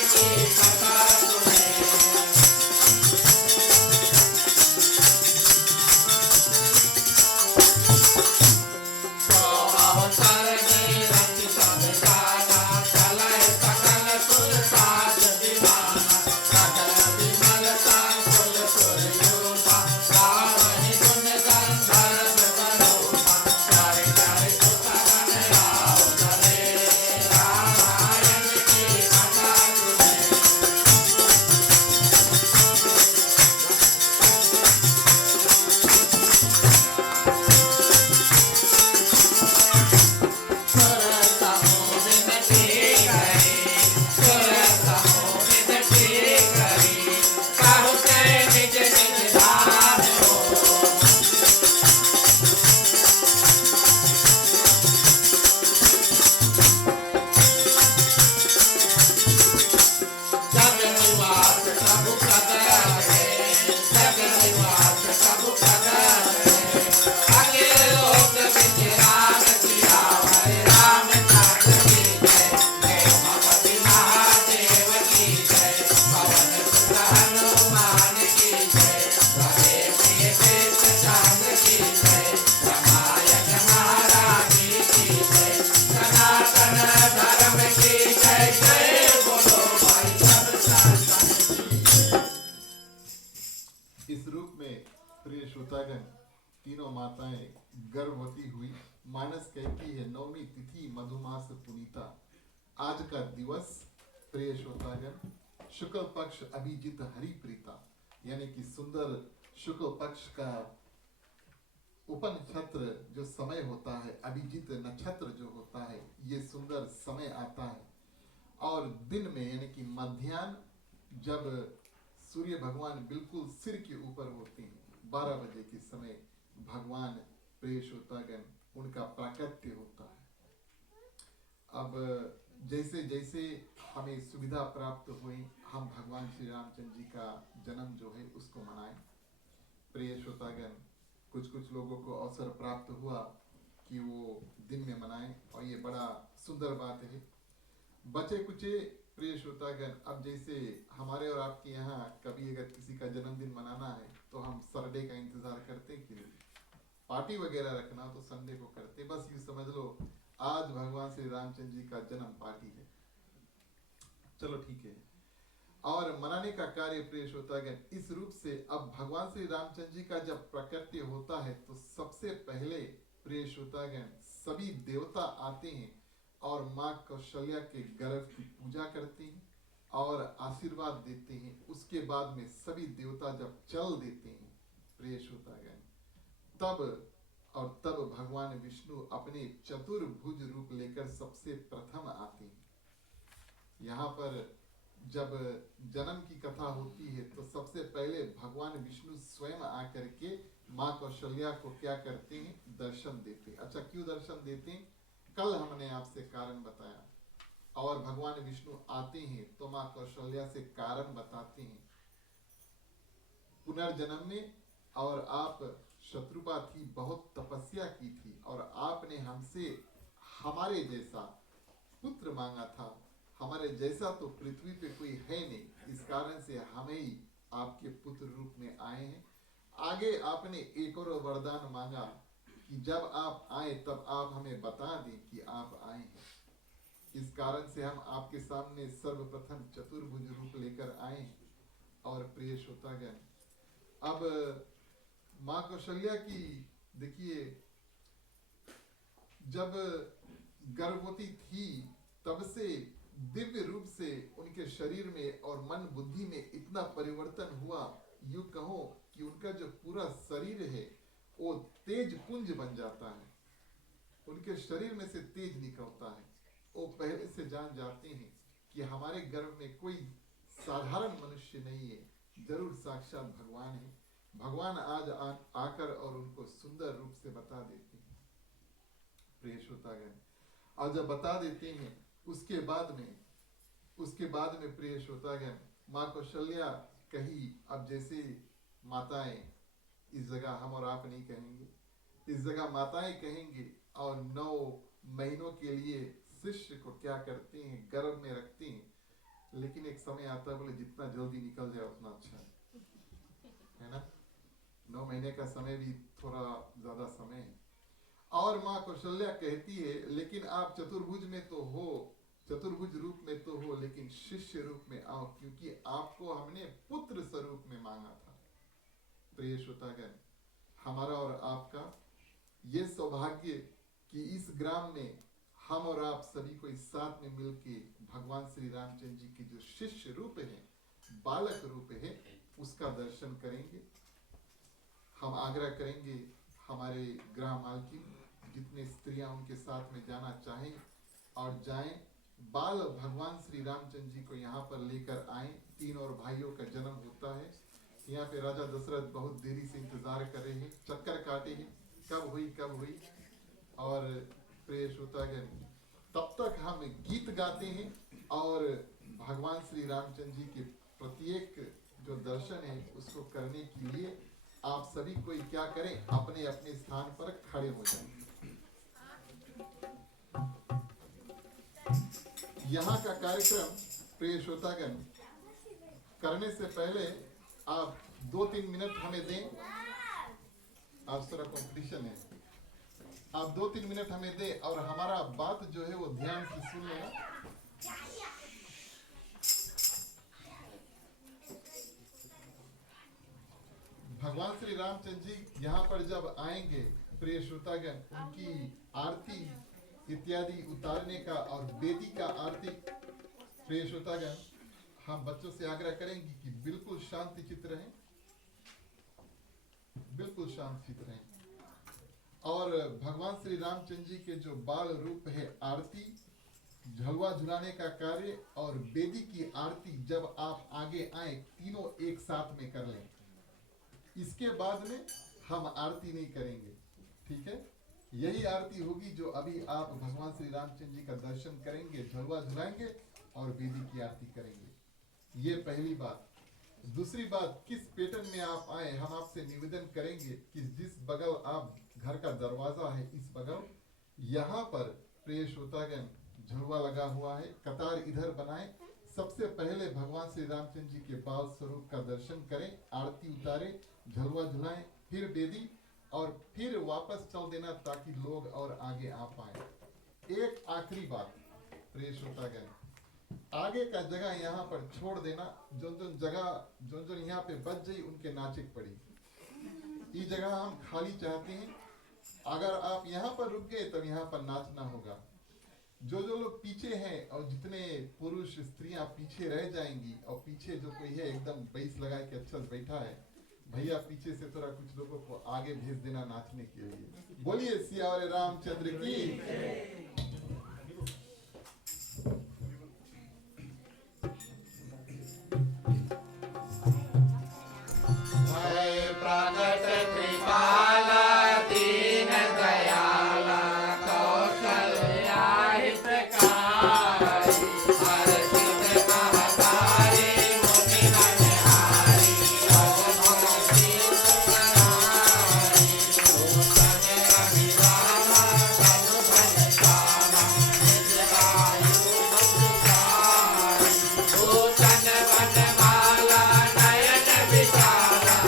तीनों माताएं गर्भवती हुई। मानस कहती है 9वीं तिथि मधुमास पुनीता। आज का दिवस प्रिय श्रोतागण शुक्ल पक्ष अभिजित हरि प्रीता, यानी कि सुंदर शुक्ल पक्ष का उपनक्षत्र जो समय होता है, अभिजित नक्षत्र जो होता है, ये सुंदर समय आता है। और दिन में यानी कि मध्याह्न जब सूर्य भगवान बिल्कुल सिर के ऊपर होते हैं 12 बजे के समय भगवान प्रिय श्रोतागण उनका प्राकट्य होता है। अब जैसे जैसे हमें सुविधा प्राप्त हुई हम भगवान श्री रामचंद्र जी का जन्म जो है उसको मनाएं। प्रिय श्रोतागण कुछ लोगों को अवसर प्राप्त हुआ कि वो दिन में मनाएं और ये बड़ा सुंदर बात है। बचे कुचे प्रिय श्रोतागण अब जैसे हमारे और आपके यहाँ कभी अगर किसी का जन्मदिन मनाना है तो हम संडे का इंतजार करते हैं कि पार्टी वगैरह रखना तो संडे को करते। बस यूँ समझ लो आज भगवान श्री रामचंद्र जी का जन्म पार्टी है। चलो ठीक है। और मनाने का कार्य प्रिय श्रोतागण इस रूप से अब भगवान श्री रामचंद्र जी का जब प्राकट्य होता है तो सबसे पहले प्रिय श्रोतागण सभी देवता आते हैं और माँ कौशल्या के गर्भ की पूजा करते हैं और आशीर्वाद देते हैं। उसके बाद में सभी देवता जब चल देते हैं प्रिय श्रोतागण तब भगवान विष्णु अपने चतुर्भुज रूप लेकर सबसे प्रथम आते हैं। यहाँ पर जब जन्म की कथा होती है तो सबसे पहले भगवान विष्णु स्वयं आकर के माँ कौशल्या को क्या करते हैं, दर्शन देते हैं। अच्छा, क्यों दर्शन देते हैं? कल हमने आपसे कारण बताया और भगवान विष्णु आते हैं तो माँ कौशल्या से कारण बताते हैं पुनर्जन्म में। और आप शत्रुपा थी, बहुत तपस्या की थी और आपने हमसे हमारे जैसा पुत्र मांगा था। हमारे जैसा तो पृथ्वी पे कोई है नहीं, इस कारण से हमें ही आपके पुत्र रूप में आए हैं। आगे आपने एक और वरदान मांगा कि जब आप आए तब आप हमें बता दें कि आप आए हैं। इस कारण से हम आपके सामने सर्वप्रथम चतुर्भुज रूप लेकर आए हैं। और प्रिय श्रोतागण अब माँ कौशल्या की देखिए जब गर्भवती थी तब से दिव्य रूप से उनके शरीर में और मन बुद्धि में इतना परिवर्तन हुआ, यूं कहो कि उनका जो पूरा शरीर है वो तेज पुंज बन जाता है। उनके शरीर में से तेज निकलता है। वो पहले से जान जाते हैं कि हमारे गर्भ में कोई साधारण मनुष्य नहीं है, जरूर साक्षात भगवान है। भगवान आज आकर और उनको सुंदर रूप से बता देते हैं प्रिय श्रोतागण। और जब बता देते हैं उसके बाद में प्रिय श्रोतागण माँ कौशल्या कही, अब जैसे माताएं इस जगह हम और आप नहीं कहेंगे, इस जगह माताएं कहेंगे और 9 महीनों के लिए शिष्य को क्या करते हैं, गर्भ में रखते हैं। लेकिन एक समय आता है बोले जितना जल्दी निकल जाए उतना अच्छा है ना। 9 महीने का समय भी थोड़ा ज्यादा समय है। और माँ कौशल्या कहती है लेकिन आप चतुर्भुज में तो हो, चतुर्भुज रूप में तो हो, लेकिन शिष्य रूप में आओ, क्योंकि आपको हमने पुत्र स्वरूप में मांगा था। प्रिय श्रोतागण हमारा और आपका ये सौभाग्य कि इस ग्राम में हम और आप सभी को इस साथ में मिलके भगवान श्री रामचंद्र जी की जो शिष्य रूप है, बालक रूप है, उसका दर्शन करेंगे। हम आग्रह करेंगे हमारे ग्राम मालकिन जितने स्त्रियां उनके साथ में जाना चाहें और जाएं। बाल भगवान श्री रामचंद्र जी को यहाँ पर लेकर आए। 3 और भाइयों का जन्म होता है। यहाँ पे राजा दशरथ बहुत देरी से इंतजार कर रहे हैं, चक्कर काटे हैं कब हुई। और प्रिय श्रोतागण तब तक हम गीत गाते हैं और भगवान श्री रामचंद्र जी के प्रत्येक जो दर्शन है उसको करने के लिए आप सभी कोई क्या करें, अपने अपने स्थान पर खड़े हो जाएं। यहाँ का कार्यक्रम प्रिय श्रोतागण करने से पहले आप 2-3 मिनट हमें दें। आज थोड़ा कंपटीशन है, आप 2-3 मिनट हमें दें और हमारा बात जो है वो ध्यान से सुन लेना। भगवान श्री रामचंद्र जी यहाँ पर जब आएंगे, प्रिय श्रोतागण, उनकी आरती इत्यादि उतारने का और वेदी का आरती, प्रिय श्रोतागण, हम बच्चों से आग्रह करेंगे कि बिल्कुल शांति चित्त रहें, बिल्कुल शांत चित्त रहें। और भगवान श्री रामचंद्र जी के जो बाल रूप है, आरती, झलवा झुलाने का कार्य और वेदी की आरती जब आप आगे आए, तीनों एक साथ में कर लें। इसके बाद में हम आरती नहीं करेंगे, ठीक है? यही आरती होगी जो अभी आप भगवान श्री रामचंद्र जी का दर्शन करेंगे, झलवा झुलाएंगे और वेदी की आरती करेंगे। ये पहली बात। दूसरी बात, किस पैटर्न में आप आए, हम आपसे निवेदन करेंगे कि जिस बगल आप घर का दरवाजा है, इस बगल यहाँ पर प्रिय श्रोतागण झलवा लगा हुआ है, कतार इधर बनाए। सबसे पहले भगवान श्री रामचंद्र जी के बाल स्वरूप का दर्शन करें, आरती उतारे, झलवा झुलाएं, फिर वेदी और फिर वापस चल देना ताकि लोग और आगे आ पाए। एक आखिरी बात प्रिय श्रोतागण, आगे का जगह यहाँ पर छोड़ देना। जो जगह जो यहाँ पे बच जाई उनके नाचिक पड़ी। ये जगह हम खाली चाहते हैं। अगर आप यहाँ पर रुक गए तब यहाँ पर नाचना होगा। जो लोग पीछे हैं और जितने पुरुष स्त्रियां पीछे रह जाएंगी और पीछे जो कोई है एकदम बेस लगा के अच्छा बैठा है, भैया पीछे से थोड़ा कुछ लोगों को आगे भेज देना नाचने के लिए। बोलिए सियावर रामचंद्र की। प्रगट कृपाला दीन दयाला कौशल्या हितकारी हर्षित महतारी मुनि मनहारी रघुपति सुखरारी भूषण रघुरामा तनु भजतामा निजरायु दुखकारी भूषण वनमाला नयन विशाला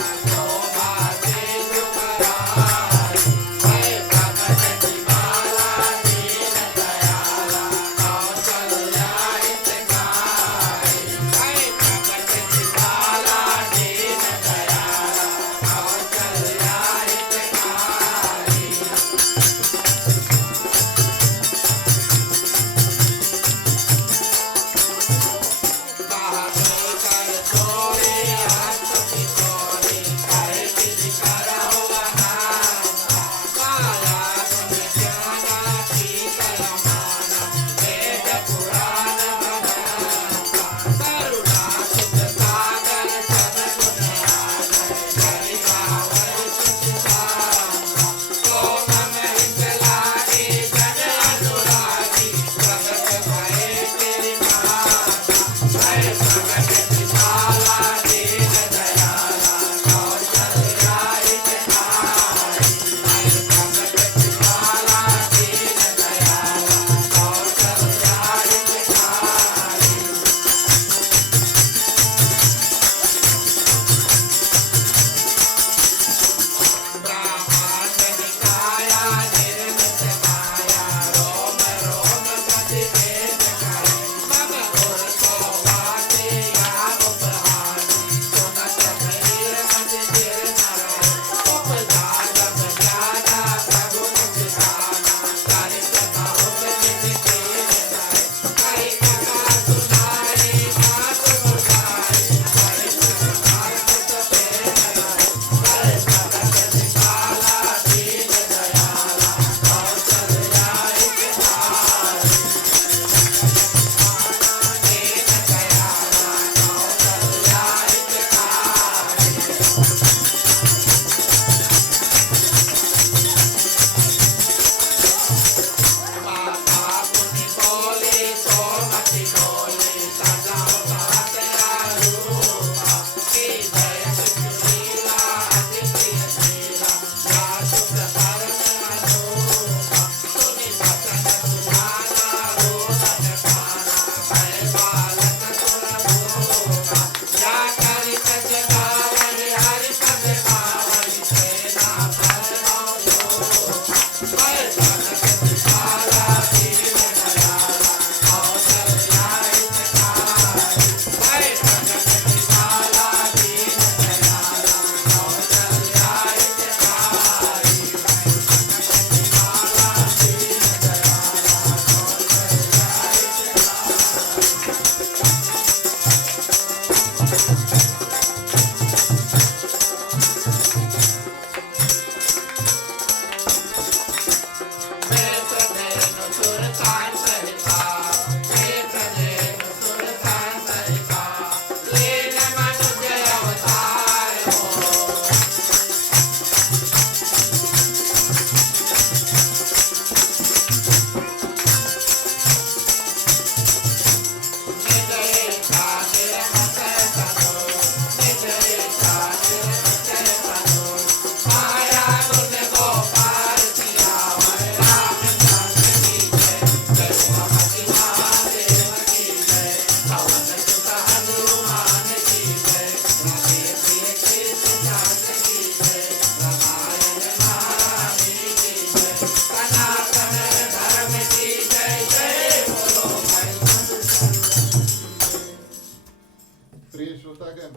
प्रिय श्रोतागण,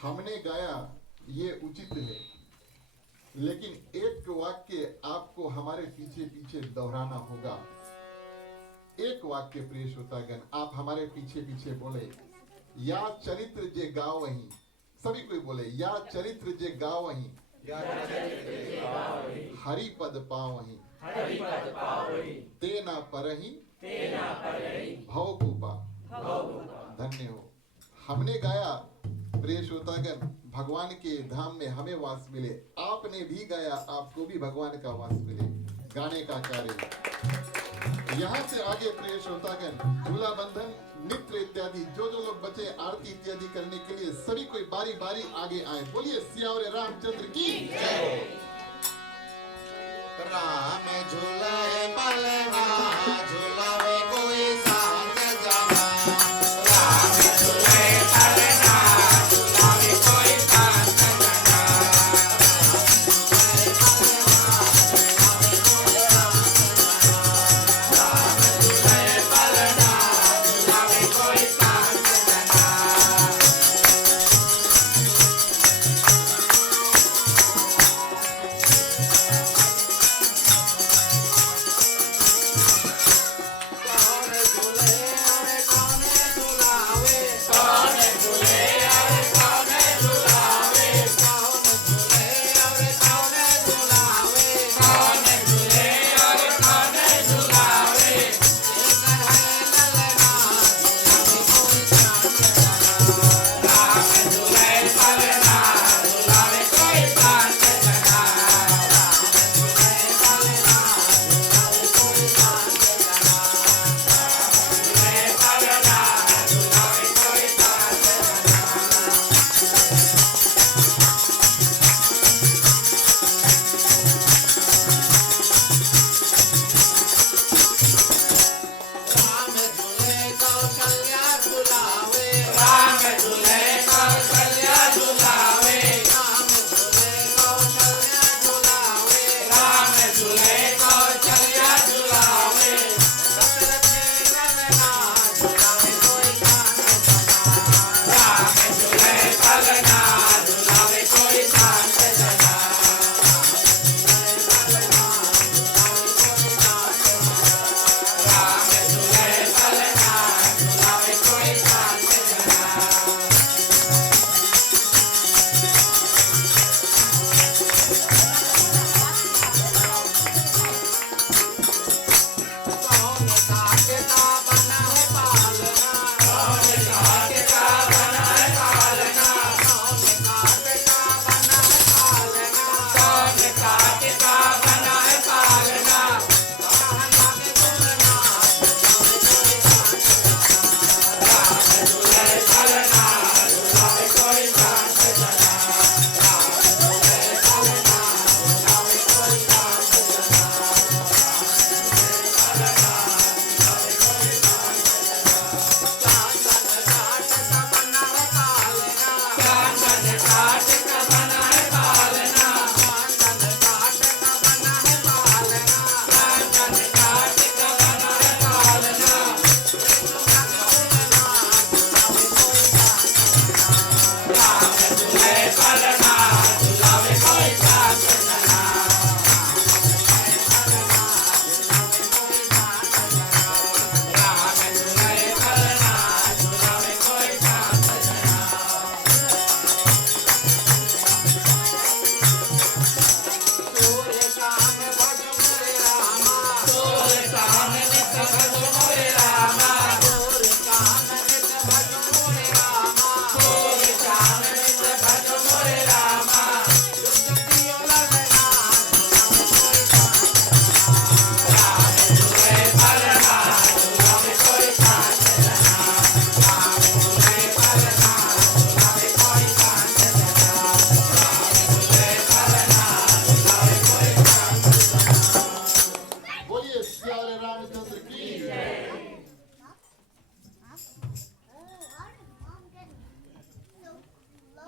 हमने गाया ये उचित है, लेकिन एक वाक्य आपको हमारे पीछे पीछे दोहराना होगा। एक वाक्य प्रिय श्रोतागण, आप हमारे पीछे पीछे बोले, या चरित्र जे गाओ वहीं। सभी कोई बोले, या चरित्र जे गाओ वहीं, हरि पद पाओ वहीं, ते ना परहि भव भूपा। धन्य हो। हमने गाया प्रिय श्रोतागण, भगवान के धाम में हमें वास मिले। आपने भी गाया, आपको भी भगवान का वास मिले। गाने का कार्य यहाँ से आगे प्रिय श्रोतागण, झूला बंधन, नृत्य इत्यादि जो जो लोग बचे आरती इत्यादि करने के लिए सभी कोई बारी बारी आगे आए। बोलिए सियावर रामचंद्र की जय। राम झूले पलना झूलावे कोई साथ जाना। राम झूले पलना झूलावे कोई साथ जाना। राम झूले पलना झूलावे कोई साथ जाना।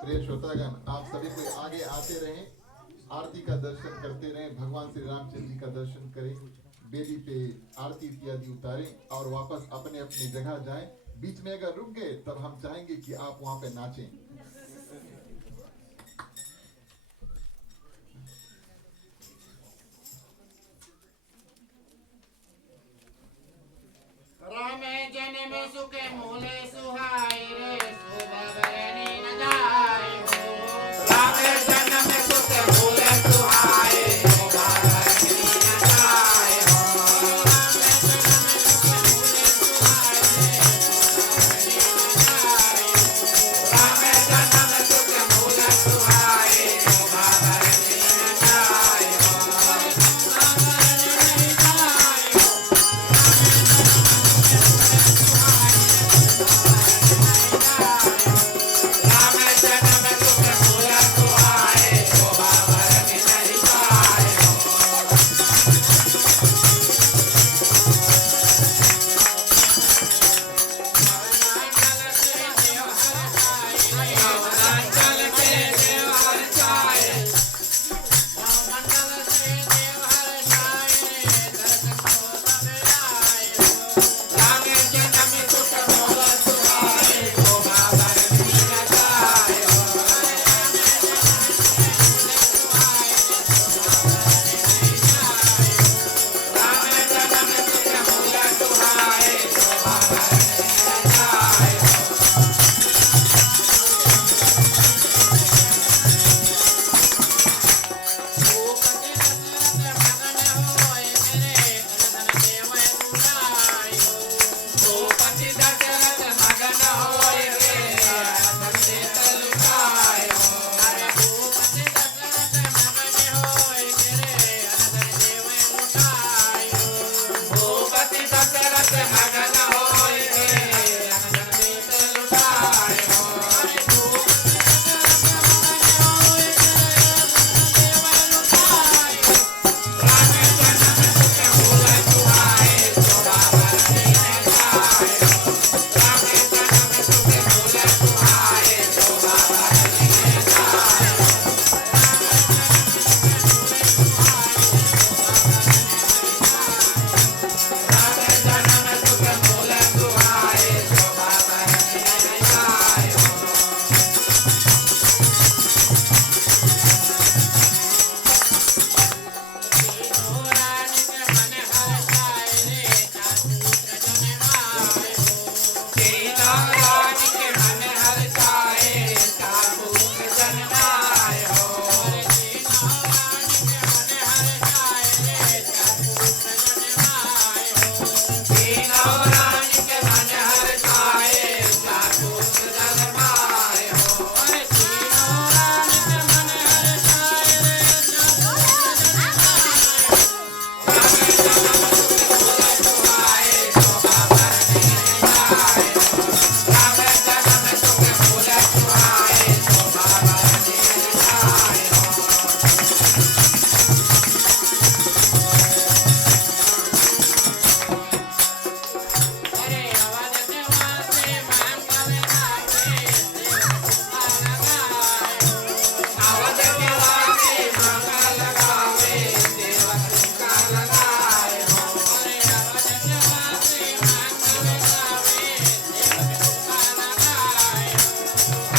प्रिय श्रोतागण, आप सभी को आगे आते रहें, आरती का दर्शन करते रहें, भगवान श्री रामचंद्र जी का दर्शन करें, बेदी पे आरती इत्यादि उतारें और वापस अपने अपनी जगह जाएं। बीच में अगर रुक गए तब हम चाहेंगे कि आप वहां पे नाचें। राम जन्म सुख मूले सुहाई रे सुभगरनी न जाय हो। राम जन्म सुख मूले सुहाई सुभगरनी न जाय हो। राम जन्म सुख मूले सुहाई सुभगरनी न जाय हो। राम जन्म सुख मूले सुहाई सुभगरनी न जाय हो। मंगल से देव हर जाए, मंगल से देव हर जाए, दर्शन को सब आए हो। राम जन्म सुख मूले सुहाई सुभगरनी न जाय हो। राम जन्म सुख मूले सुहाई सुभगरनी न जाय हो। भूपति दशरथ मगन होय मेरे अनधन देव दुलाय हो। भूपति दशरथ मगन होय रे अनधन देव दुलाय हो। अरे भूपति दशरथ मगन होय मेरे अनधन देव दुलाय हो। भूपति दशरथ मगन होय रे अनधन देव दुलाय हो। अरे भूपति दशरथ मगन होय राम जन्म सुख मूले सुहाई सुभगरनी न जाय हो। राम जन्म सुख मूले सुहाई सुभगरनी न जाय हो। राम जन्म सुख मूले सुहाई सुभगरनी न जाय हो। तीनों रानी के मन हर्षाय रे चापुत्र जनमाय हो। तीनों रानी के मन हर्षाय चापुत्र जनमाय हो। तीनों रानी के मन हर्षाय रे चापुत्र जनमाय हो। तीनों रानी के मन हर्षाय चापुत्र जनमाय हो। अरे तीनों रानी के मन हर्षाय रे अरे अवध के वासे मंगल गावे देव तुका लगाए हो। अवध के वासे मंगल गावे देव तुका लगाए हो। अरे अवध के वासे मंगल गावे देव तुका लगाए हो।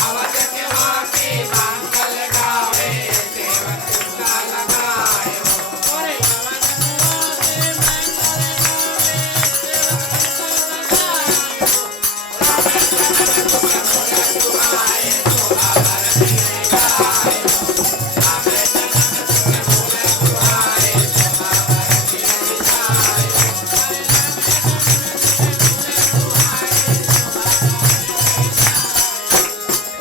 अवध के वासे मंगल गावे देव तुका लगाए हो। अरे अवध के वासे मंगल गावे देव तुका लगाए हो। राम जन्म सुख मूले सुहाई सुभगरनी न जाय हो। राम जन्म सुख मूले सुहाई सुभगरनी न जाय हो।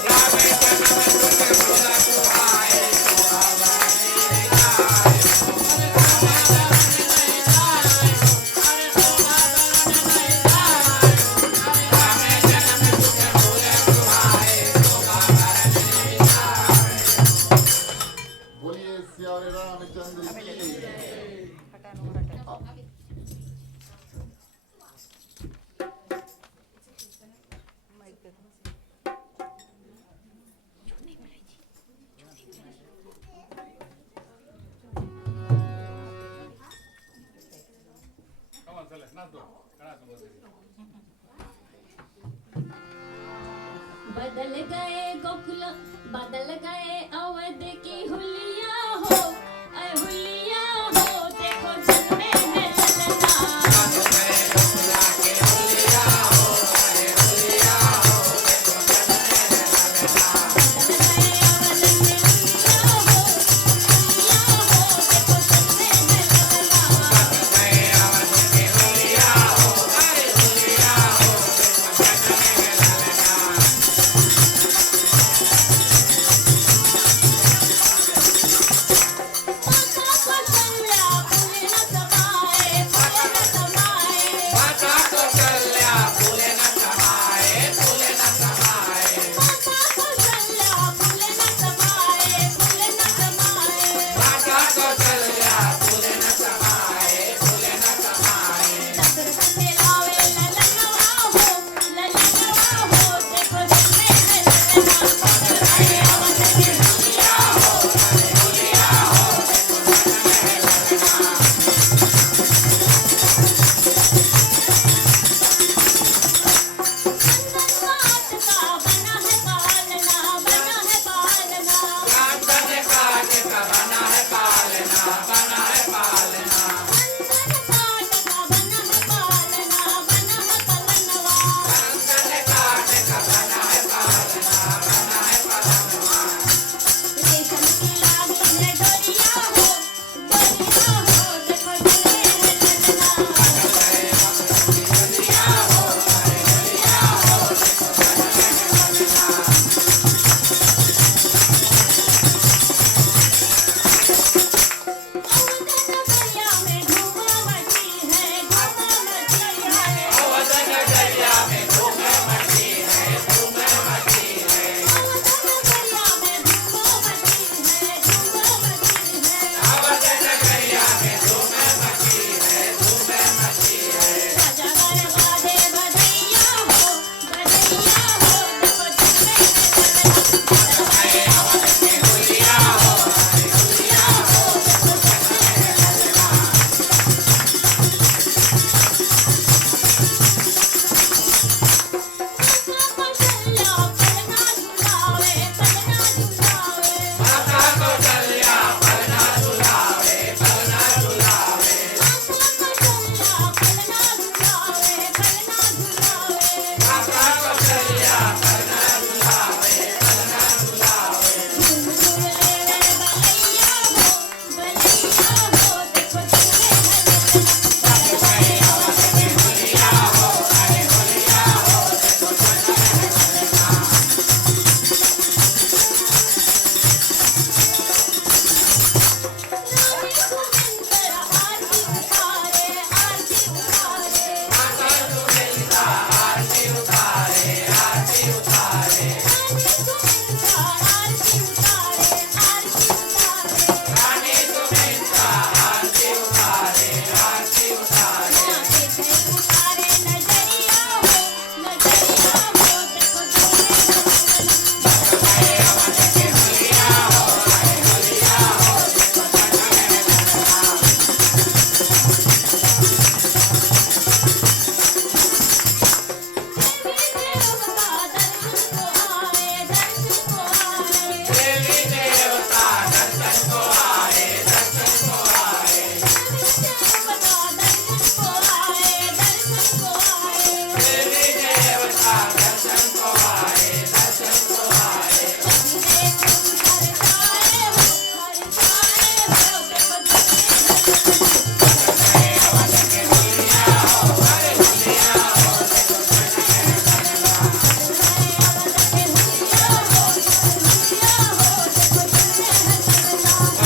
राम जन्म सुख मूले सुहाई सुभगरनी न जाय हो। अरे सुभगरनी न जाय हो। अरे सुभगरनी न जाय हो। राम जन्म सुख मूले सुहाई सुभगरनी न जाय हो। बोलिए सियावर रामचंद्र की। Come on, Celeste, not do. बदल गए गोकुल, बदल गए अवध की हुलिया हो, ऐ हुलिया हो, देखो जग में है ललना। बदल गए गोकुला के हुलिया हो, अरे हुलिया हो, देखो जग में है ललना। बदल गए अवध के हुलिया हो, हुलिया हो, देखो जग में है ललना। बदल गए अवध के हुलिया हो, अरे हुलिया हो, देखो जग में है ललना। माता कौशल्या फूले न समाए, फूले न समाए। माता कौशल्या फूले न समाए, फूले न समाए। माता कौशल्या फूले माता कौशल्या फूले न समाए, फूले न समाए। न समाए, फूले न समाए। दशरथ के लावे ललनवा हो, ललनवा हो, देखो जग में है ललना। बदल गए अवध के हुलिया हो, अरे हुलिया हो, देखो जग में है ललना। चंदन काट का बना है पालना, बना है पालना। चंदन काट का बना है पालना, बना है पालना। चंदन काट का बना है पालना, बना है पलनवा। चंदन काट का बना है पालना, बना है पालनवा। रेशम की लागी है डोरिया हो, डोरिया हो, देखो जग में है ललना। बदल गए गोकुला की हुलिया हो, अरे हुलिया हो, देखो जग में है ललना। अवध नगरिया में धूम मची है, धूम मची है। अवध नगरिया में धूम मची है, धूम मची है। अवध नगरिया में धूम मची है, धूम मची है। अवध नगरिया में धूम मची है, धूम मची है। सजगर बाजे बधैया हो, बधैया हो, देखो जग में है ललना। बदल गए अवध के हुलिया हो, अरे हुलिया हो, देखो जग में है ललना। कौशल्या पलना झुलावे, पलना झुलावे। माता कौशल्या पलना झुलावे, पलना झुलावे। कौशल्या पलना झुलावे, पलना झुलावे। माता कौशल्या पलना झुलावे, पलना झुलावे। झूम झूम लेवे बलैया हो, बलैया हो, देखो जग में है ललना। बदल गए अवध के हुलिया हो, अरे हुलिया हो, देखो जग में है ललना। रानी सुमिंदर आरती उतारे, आरती उतारे। माता सुमित्रा आरती उतारे, आरती उतारे। रानी सुमिंदर आरती उतारे, आरती उतारे। रानी सुमित्रा आरती उतारे, आरती उतारे। देखे पुकारे नजरिया हो, नजरिया हो, देखो जग में है ललना। बदल गए अवध के हुलिया हो, अरे हुलिया हो, देखो जग में है ललना। देवी देवता दर्शन को आए, दर्शन को आए। देवी देवता दर्शन को आए, दर्शन को आए। देवी देवता दर्शन को आए, देवी देवता दर्शन दर्शन को आए। को आए। बदल गए अवध के हुलिया हो, अरे हुलिया हो, देखो जग में है ललना। बदल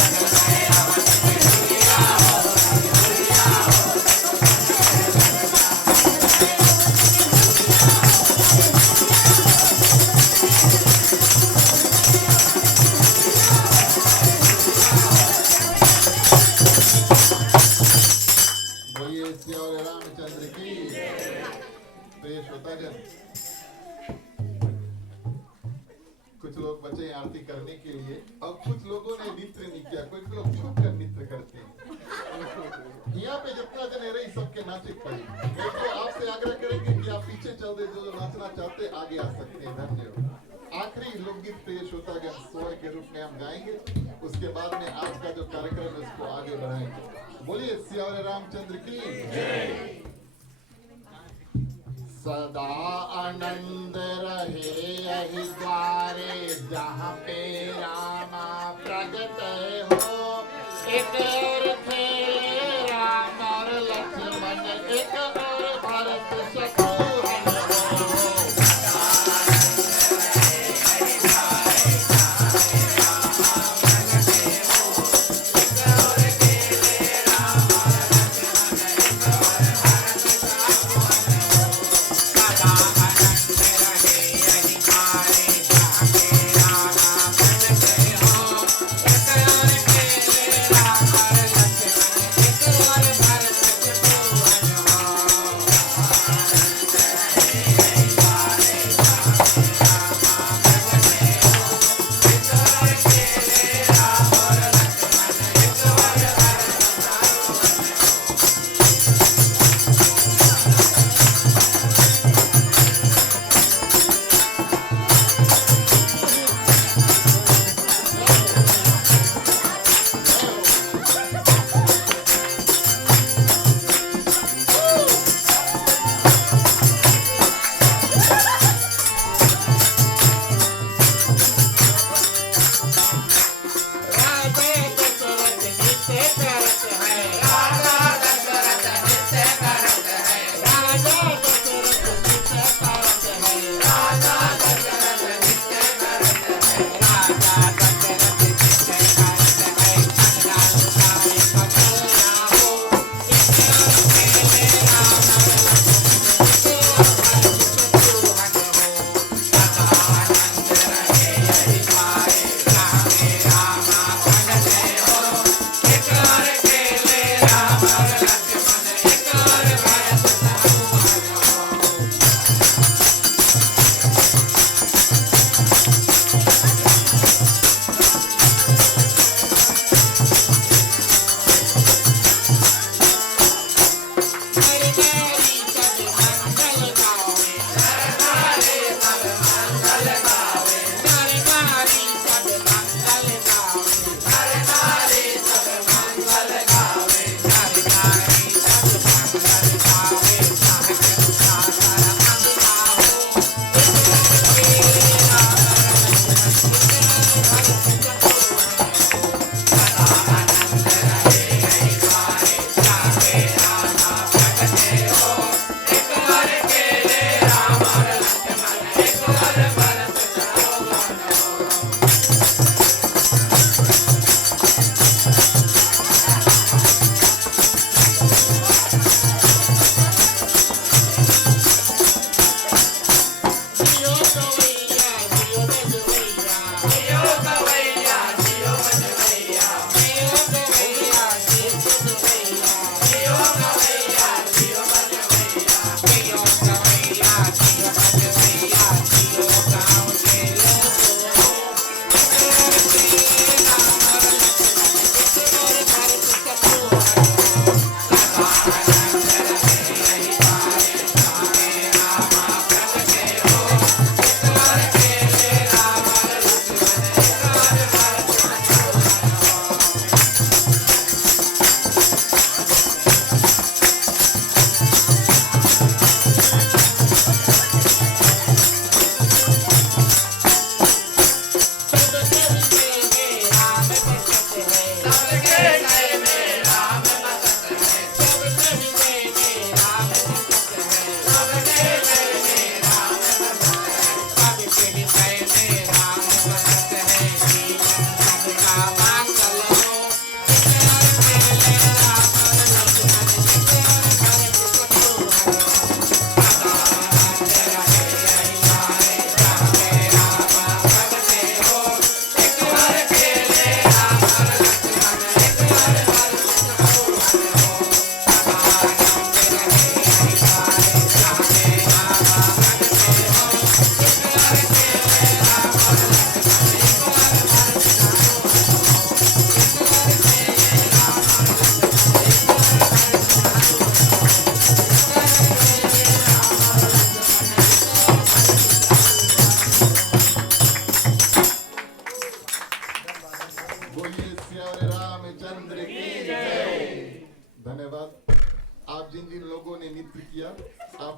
गए अवध के हुलिया हो, अरे हुलिया हो, देखो जग में है ललना। बोलिए श्याम रामचंद्र की। प्रिय श्रोतागण, कुछ लोग पहुंचे आरती करने के लिए। अब कुछ लोगों ने नृत्य नहीं किया, कोई लोग छुप कर नृत्य करते हैं। यहाँ पे जितना जने रही सबके नाचे पड़ी। मैं तो आपसे आग्रह करेंगे कि आप पीछे चल दे, जो नाचना चाहते आगे आ सकते हैं। धन्यवाद। आखिरी लोकगीत पेश होता है, सोए के रूप में हम गाएंगे। उसके बाद में आज का जो कार्यक्रम है उसको आगे बढ़ाएंगे। बोलिए सियावर रामचंद्र की जय। सदा आनंद रहे यही द्वारे, जहाँ पे रामा प्रगट हो। एक और खेले राम और लक्ष्मण, एक और भरत शत्रुघ्न हो।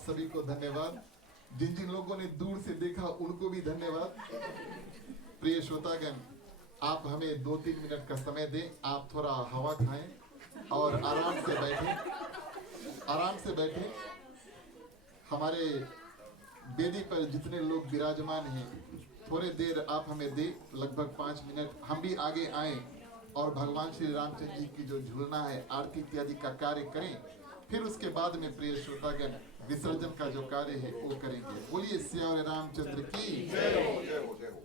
सभी को धन्यवाद। जिन जिन लोगों ने दूर से देखा उनको भी धन्यवाद। प्रिय श्रोतागण, आप हमें 2-3 मिनट का समय दें। आप थोड़ा हवा खाएं और आराम से बैठें। हमारे वेदी पर जितने लोग विराजमान हैं, थोड़े देर आप हमें दें, लगभग 5 मिनट। हम भी आगे आएं और भगवान श्री रामचंद्र जी की जो झूलना है, आरती इत्यादि का कार्य करें। फिर उसके बाद में प्रिय श्रोतागण विसर्जन का जो कार्य है वो करेंगे। बोलिए सियावर रामचंद्र की जय हो, जय हो, जय हो।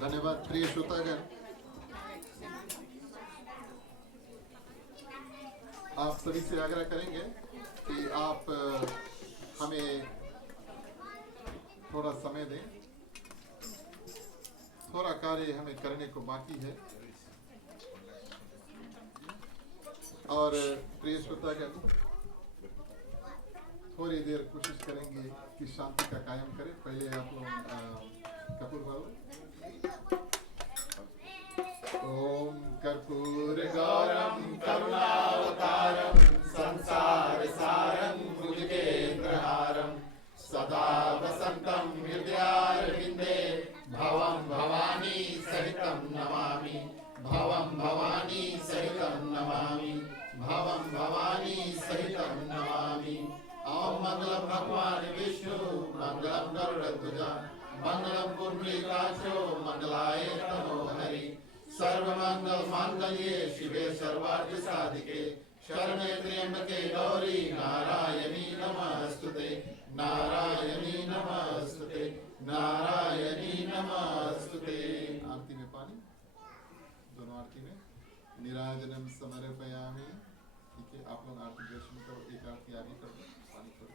धन्यवाद प्रिय श्रोतागण। आप सभी से आग्रह करेंगे कि आप हमें थोड़ा समय दें, थोड़ा कार्य हमें करने को बाकी है। और प्रिय श्रोतागण, थोड़ी देर कोशिश करेंगे कि शांति का कायम करें। पहले आप लोग कपूर वालों ओम कर्पूर गौरम करुणावतारम संसार सारं भुजगेन्द्रहारं सदा वसंतं हृदयारविंदे भवं भवानी सहितं नमामि भवं भवानी सहितं नमामि भवं भवानी सहितं नमामि। ओम मंगलम भगवान विष्णु मंगलम गरुड़ध्वज मंगलम पुंडरीकाक्षो मंगलाय तनोहरि सर्वमंगल मांगल्ये शिवे सर्वार्थ साधिके शरणे त्र्यंबके गौरी नारायणी नमस्तुते नारायणी नमस्तुते नारायणी नमस्तुते। आरती में पानी, दोनों आरती में निराजनम समर्पयामि। ठीक है, आप लोग आरती दर्शन करो, एक आरती आगे करो, पानी करो।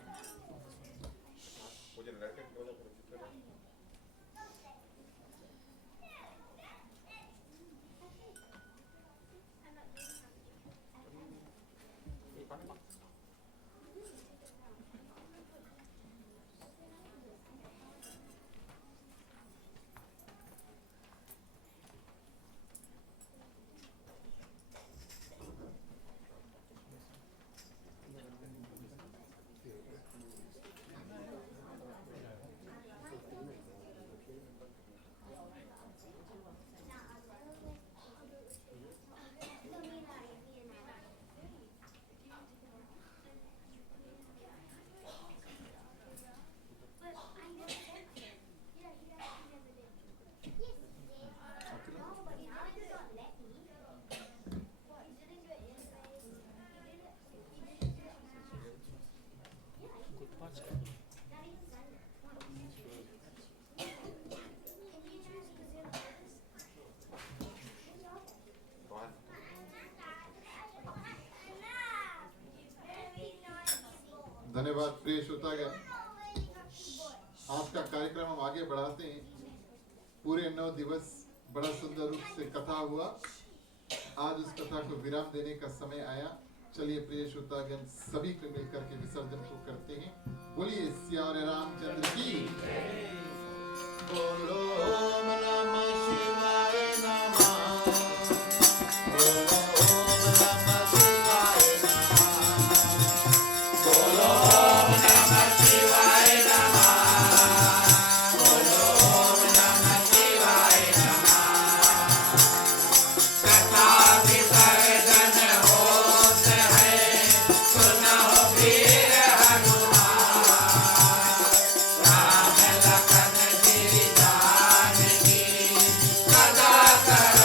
धन्यवाद प्रिय श्रोतागण। आज का कार्यक्रम हम आगे बढ़ाते हैं। पूरे 9 दिवस बड़ा सुंदर रूप से कथा हुआ। आज उस कथा को विराम देने का समय आया। चलिए प्रिय श्रोतागण, सभी को मिलकर के विसर्जन को करते हैं। बोलिए सियावर रामचंद्र की। बोलो ओम नमः शिवाय नमः। बोलो ओम नमः शिवाय नमः। बोलो ओम नमः शिवाय नमः। बोलो ओम नमः शिवाय नमः। कथा विसर्जन होत है, सुनो वीर हनुमान। राम लखन जी जानकी सदा करो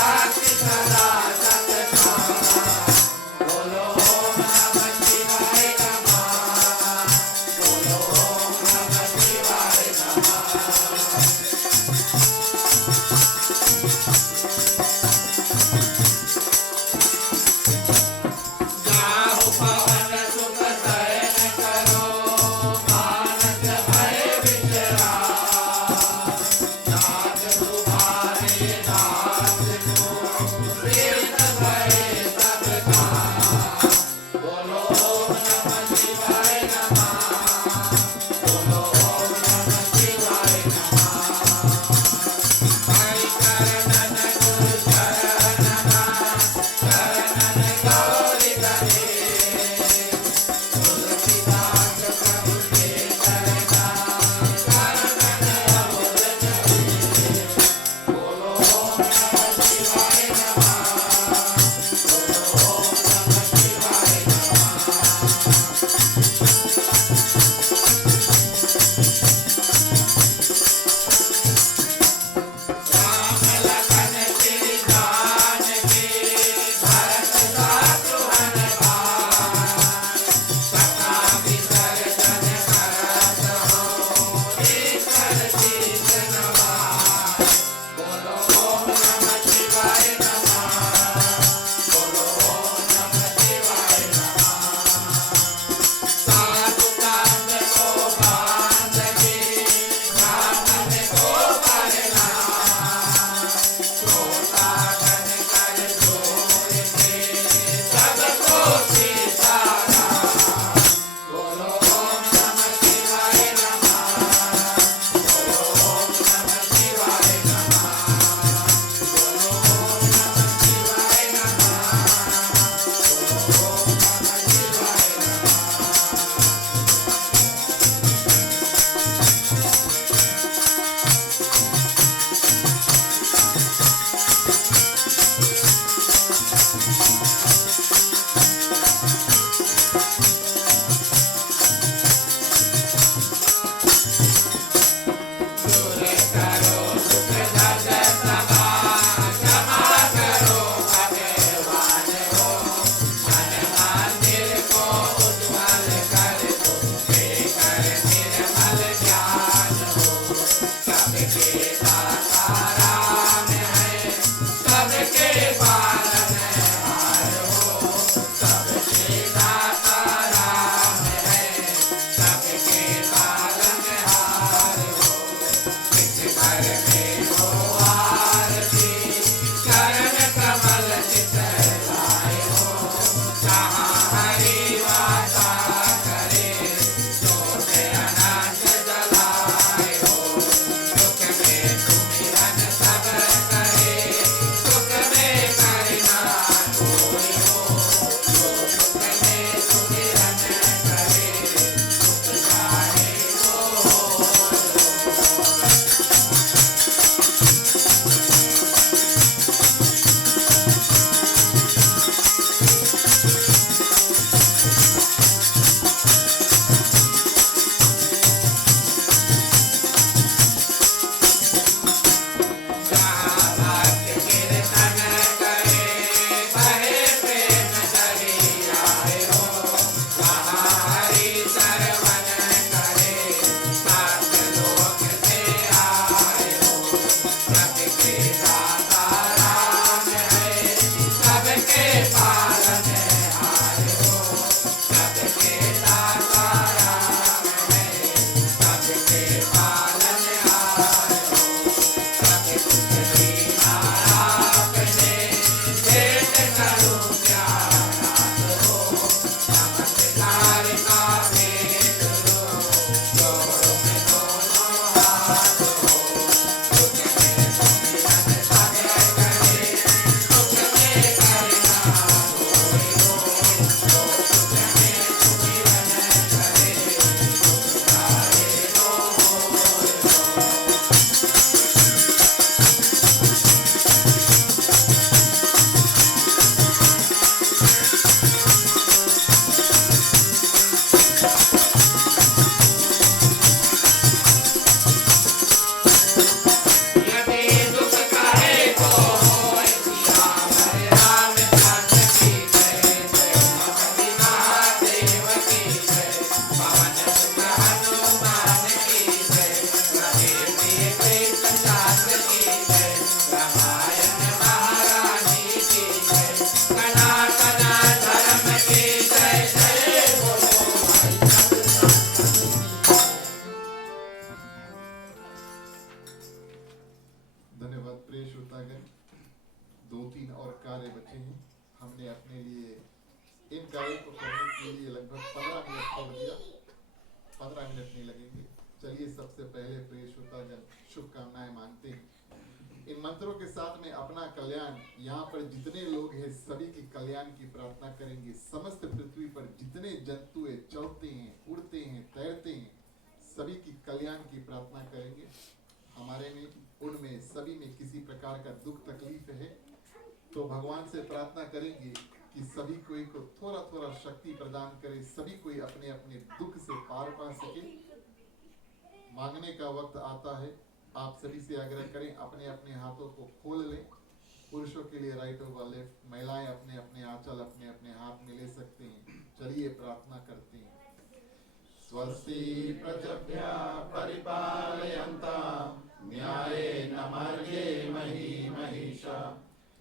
भक्ति सदा सत्कार बोलो ओम नमः शिवाय नमः बोलो ओम नमः शिवाय जाहु पवन सुख शयन करो मानस भय विचरा नाथ तुम्हारे दास को प्रेत भय सब का बोलो ओम नमः शिवाय नमः बोलो ओम नमः शिवाय नमः हरि चरणन गुरु चरणन शरणन गौरी गणे तुलसीदास प्रभु के चरणा शरणन अवध चले बोलो ओम नमः शिवाय नमः बोलो ओम नमः शिवाय राम लखन श्री जानकी भरत शत्रुघ्न भाई सखा विसर्जन करत हो ईश्वर शीश नवाय बोलो ओम नमः शिवाय नमः बोलो ओम नमः शिवाय नमः साधु संग को बांधके ब्राह्मण को करना श्रोता गण कर जोड़ के सबको सीतारा बोलो ओम नमः शिवाय नमः बोलो ओम नमः शिवाय नमः बोलो ओम नमः शिवाय नमः बोलो ओम नमः शिवाय नमः दूर करो सुख दर्द सदा क्षमा करो भगवान हो मन मंदिर को उज्ज्वल कर दो देकर निर्मल ज्ञान हो सबके दाता राम है सबके पालनहार हो सबके दाता राम है सबके पालनहार हो इस घर में हो आरती चरण कमल चितलाए हो जहाँ हरि वासा करे ज्योत अनंत जलाए हो सुख में सुमिरन सब करे सुख में करना कोई हो जो सुख में सुमिरन करे सुख चाहे तो हो कार्य बचे हैं। हमने अपने लिए इन कार्यों को करने के लिए लगभग 15 मिनट छोड़ दिया। 15 मिनट नहीं लगेंगे। चलिए सबसे पहले प्रिय श्रोतागण शुभकामनाएं मांगते हैं। इन मंत्रों के साथ में अपना कल्याण, यहाँ पर जितने लोग हैं सभी के कल्याण की प्रार्थना करेंगे। समस्त पृथ्वी पर जितने जंतु हैं, चलते हैं, उड़ते हैं, तैरते हैं, सभी की कल्याण की प्रार्थना करेंगे। हमारे में, उनमें, सभी में किसी प्रकार का दुख तकलीफ है तो भगवान से प्रार्थना करेंगे कि सभी कोई को थोड़ा थोड़ा शक्ति प्रदान करे, सभी कोई अपने अपने दुख से पार पा सके। मांगने का वक्त आता है। आप सभी से आग्रह करें अपने अपने हाथों को खोल लें। पुरुषों के लिए राइट ओवर लेफ्ट, महिलाएं अपने अपने आंचल अपने अपने हाथ में ले सकते हैं। चलिए प्रार्थना करते हैं। स्वस्ति प्रजभ्यः परिपालयन्तां न्यायेन मार्गेण महीं महिषा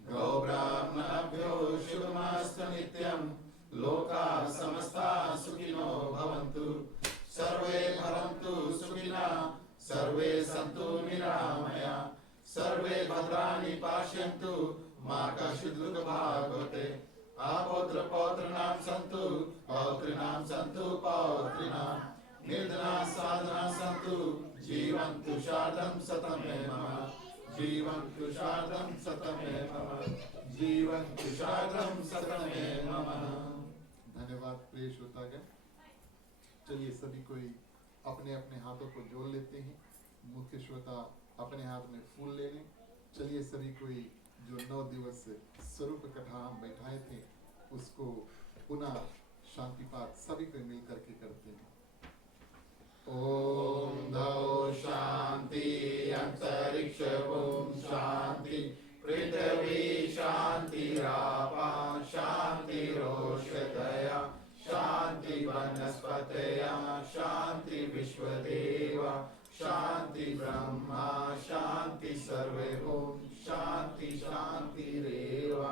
गोब्राह्मणेभ्यो शुभमस्तु नित्यं लोकाः समस्ताः सुखिनो भवन्तु सर्वे भवन्तु सुखिनः सर्वे सन्तु निरामयाः सर्वे भद्राणि पश्यन्तु मा कश्चित् दुःखभाग् भवेत् अपौत्र पौत्राणां सन्तु पौत्रीणां सन्तु पौत्रीणां निर्धनाः साधनाः सन्तु जीवन्तु शारदं शतमेव जीवन्तु शारदं शतमेव जीवन्तु शारदं शतमेव। धन्यवाद प्रिय श्रोतागण। चलिए सभी कोई अपने अपने हाथों को जोड़ लेते हैं। मुख्य श्रोता अपने हाथ में फूल ले लें। चलिए सभी कोई जो 9 दिवस स्वरूप कथा हम बैठाए थे उसको पुनः शांति पाठ सभी को मिल करके करते हैं। ओम धौ शांति अंतरिक्ष ओम शांति पृथ्वी शांतिरापा शांतिरोषधया शांति वनस्पतयः शांति विश्वदेवा शांति ब्रह्मा शांति सर्वे ओम शांति शांतिरेव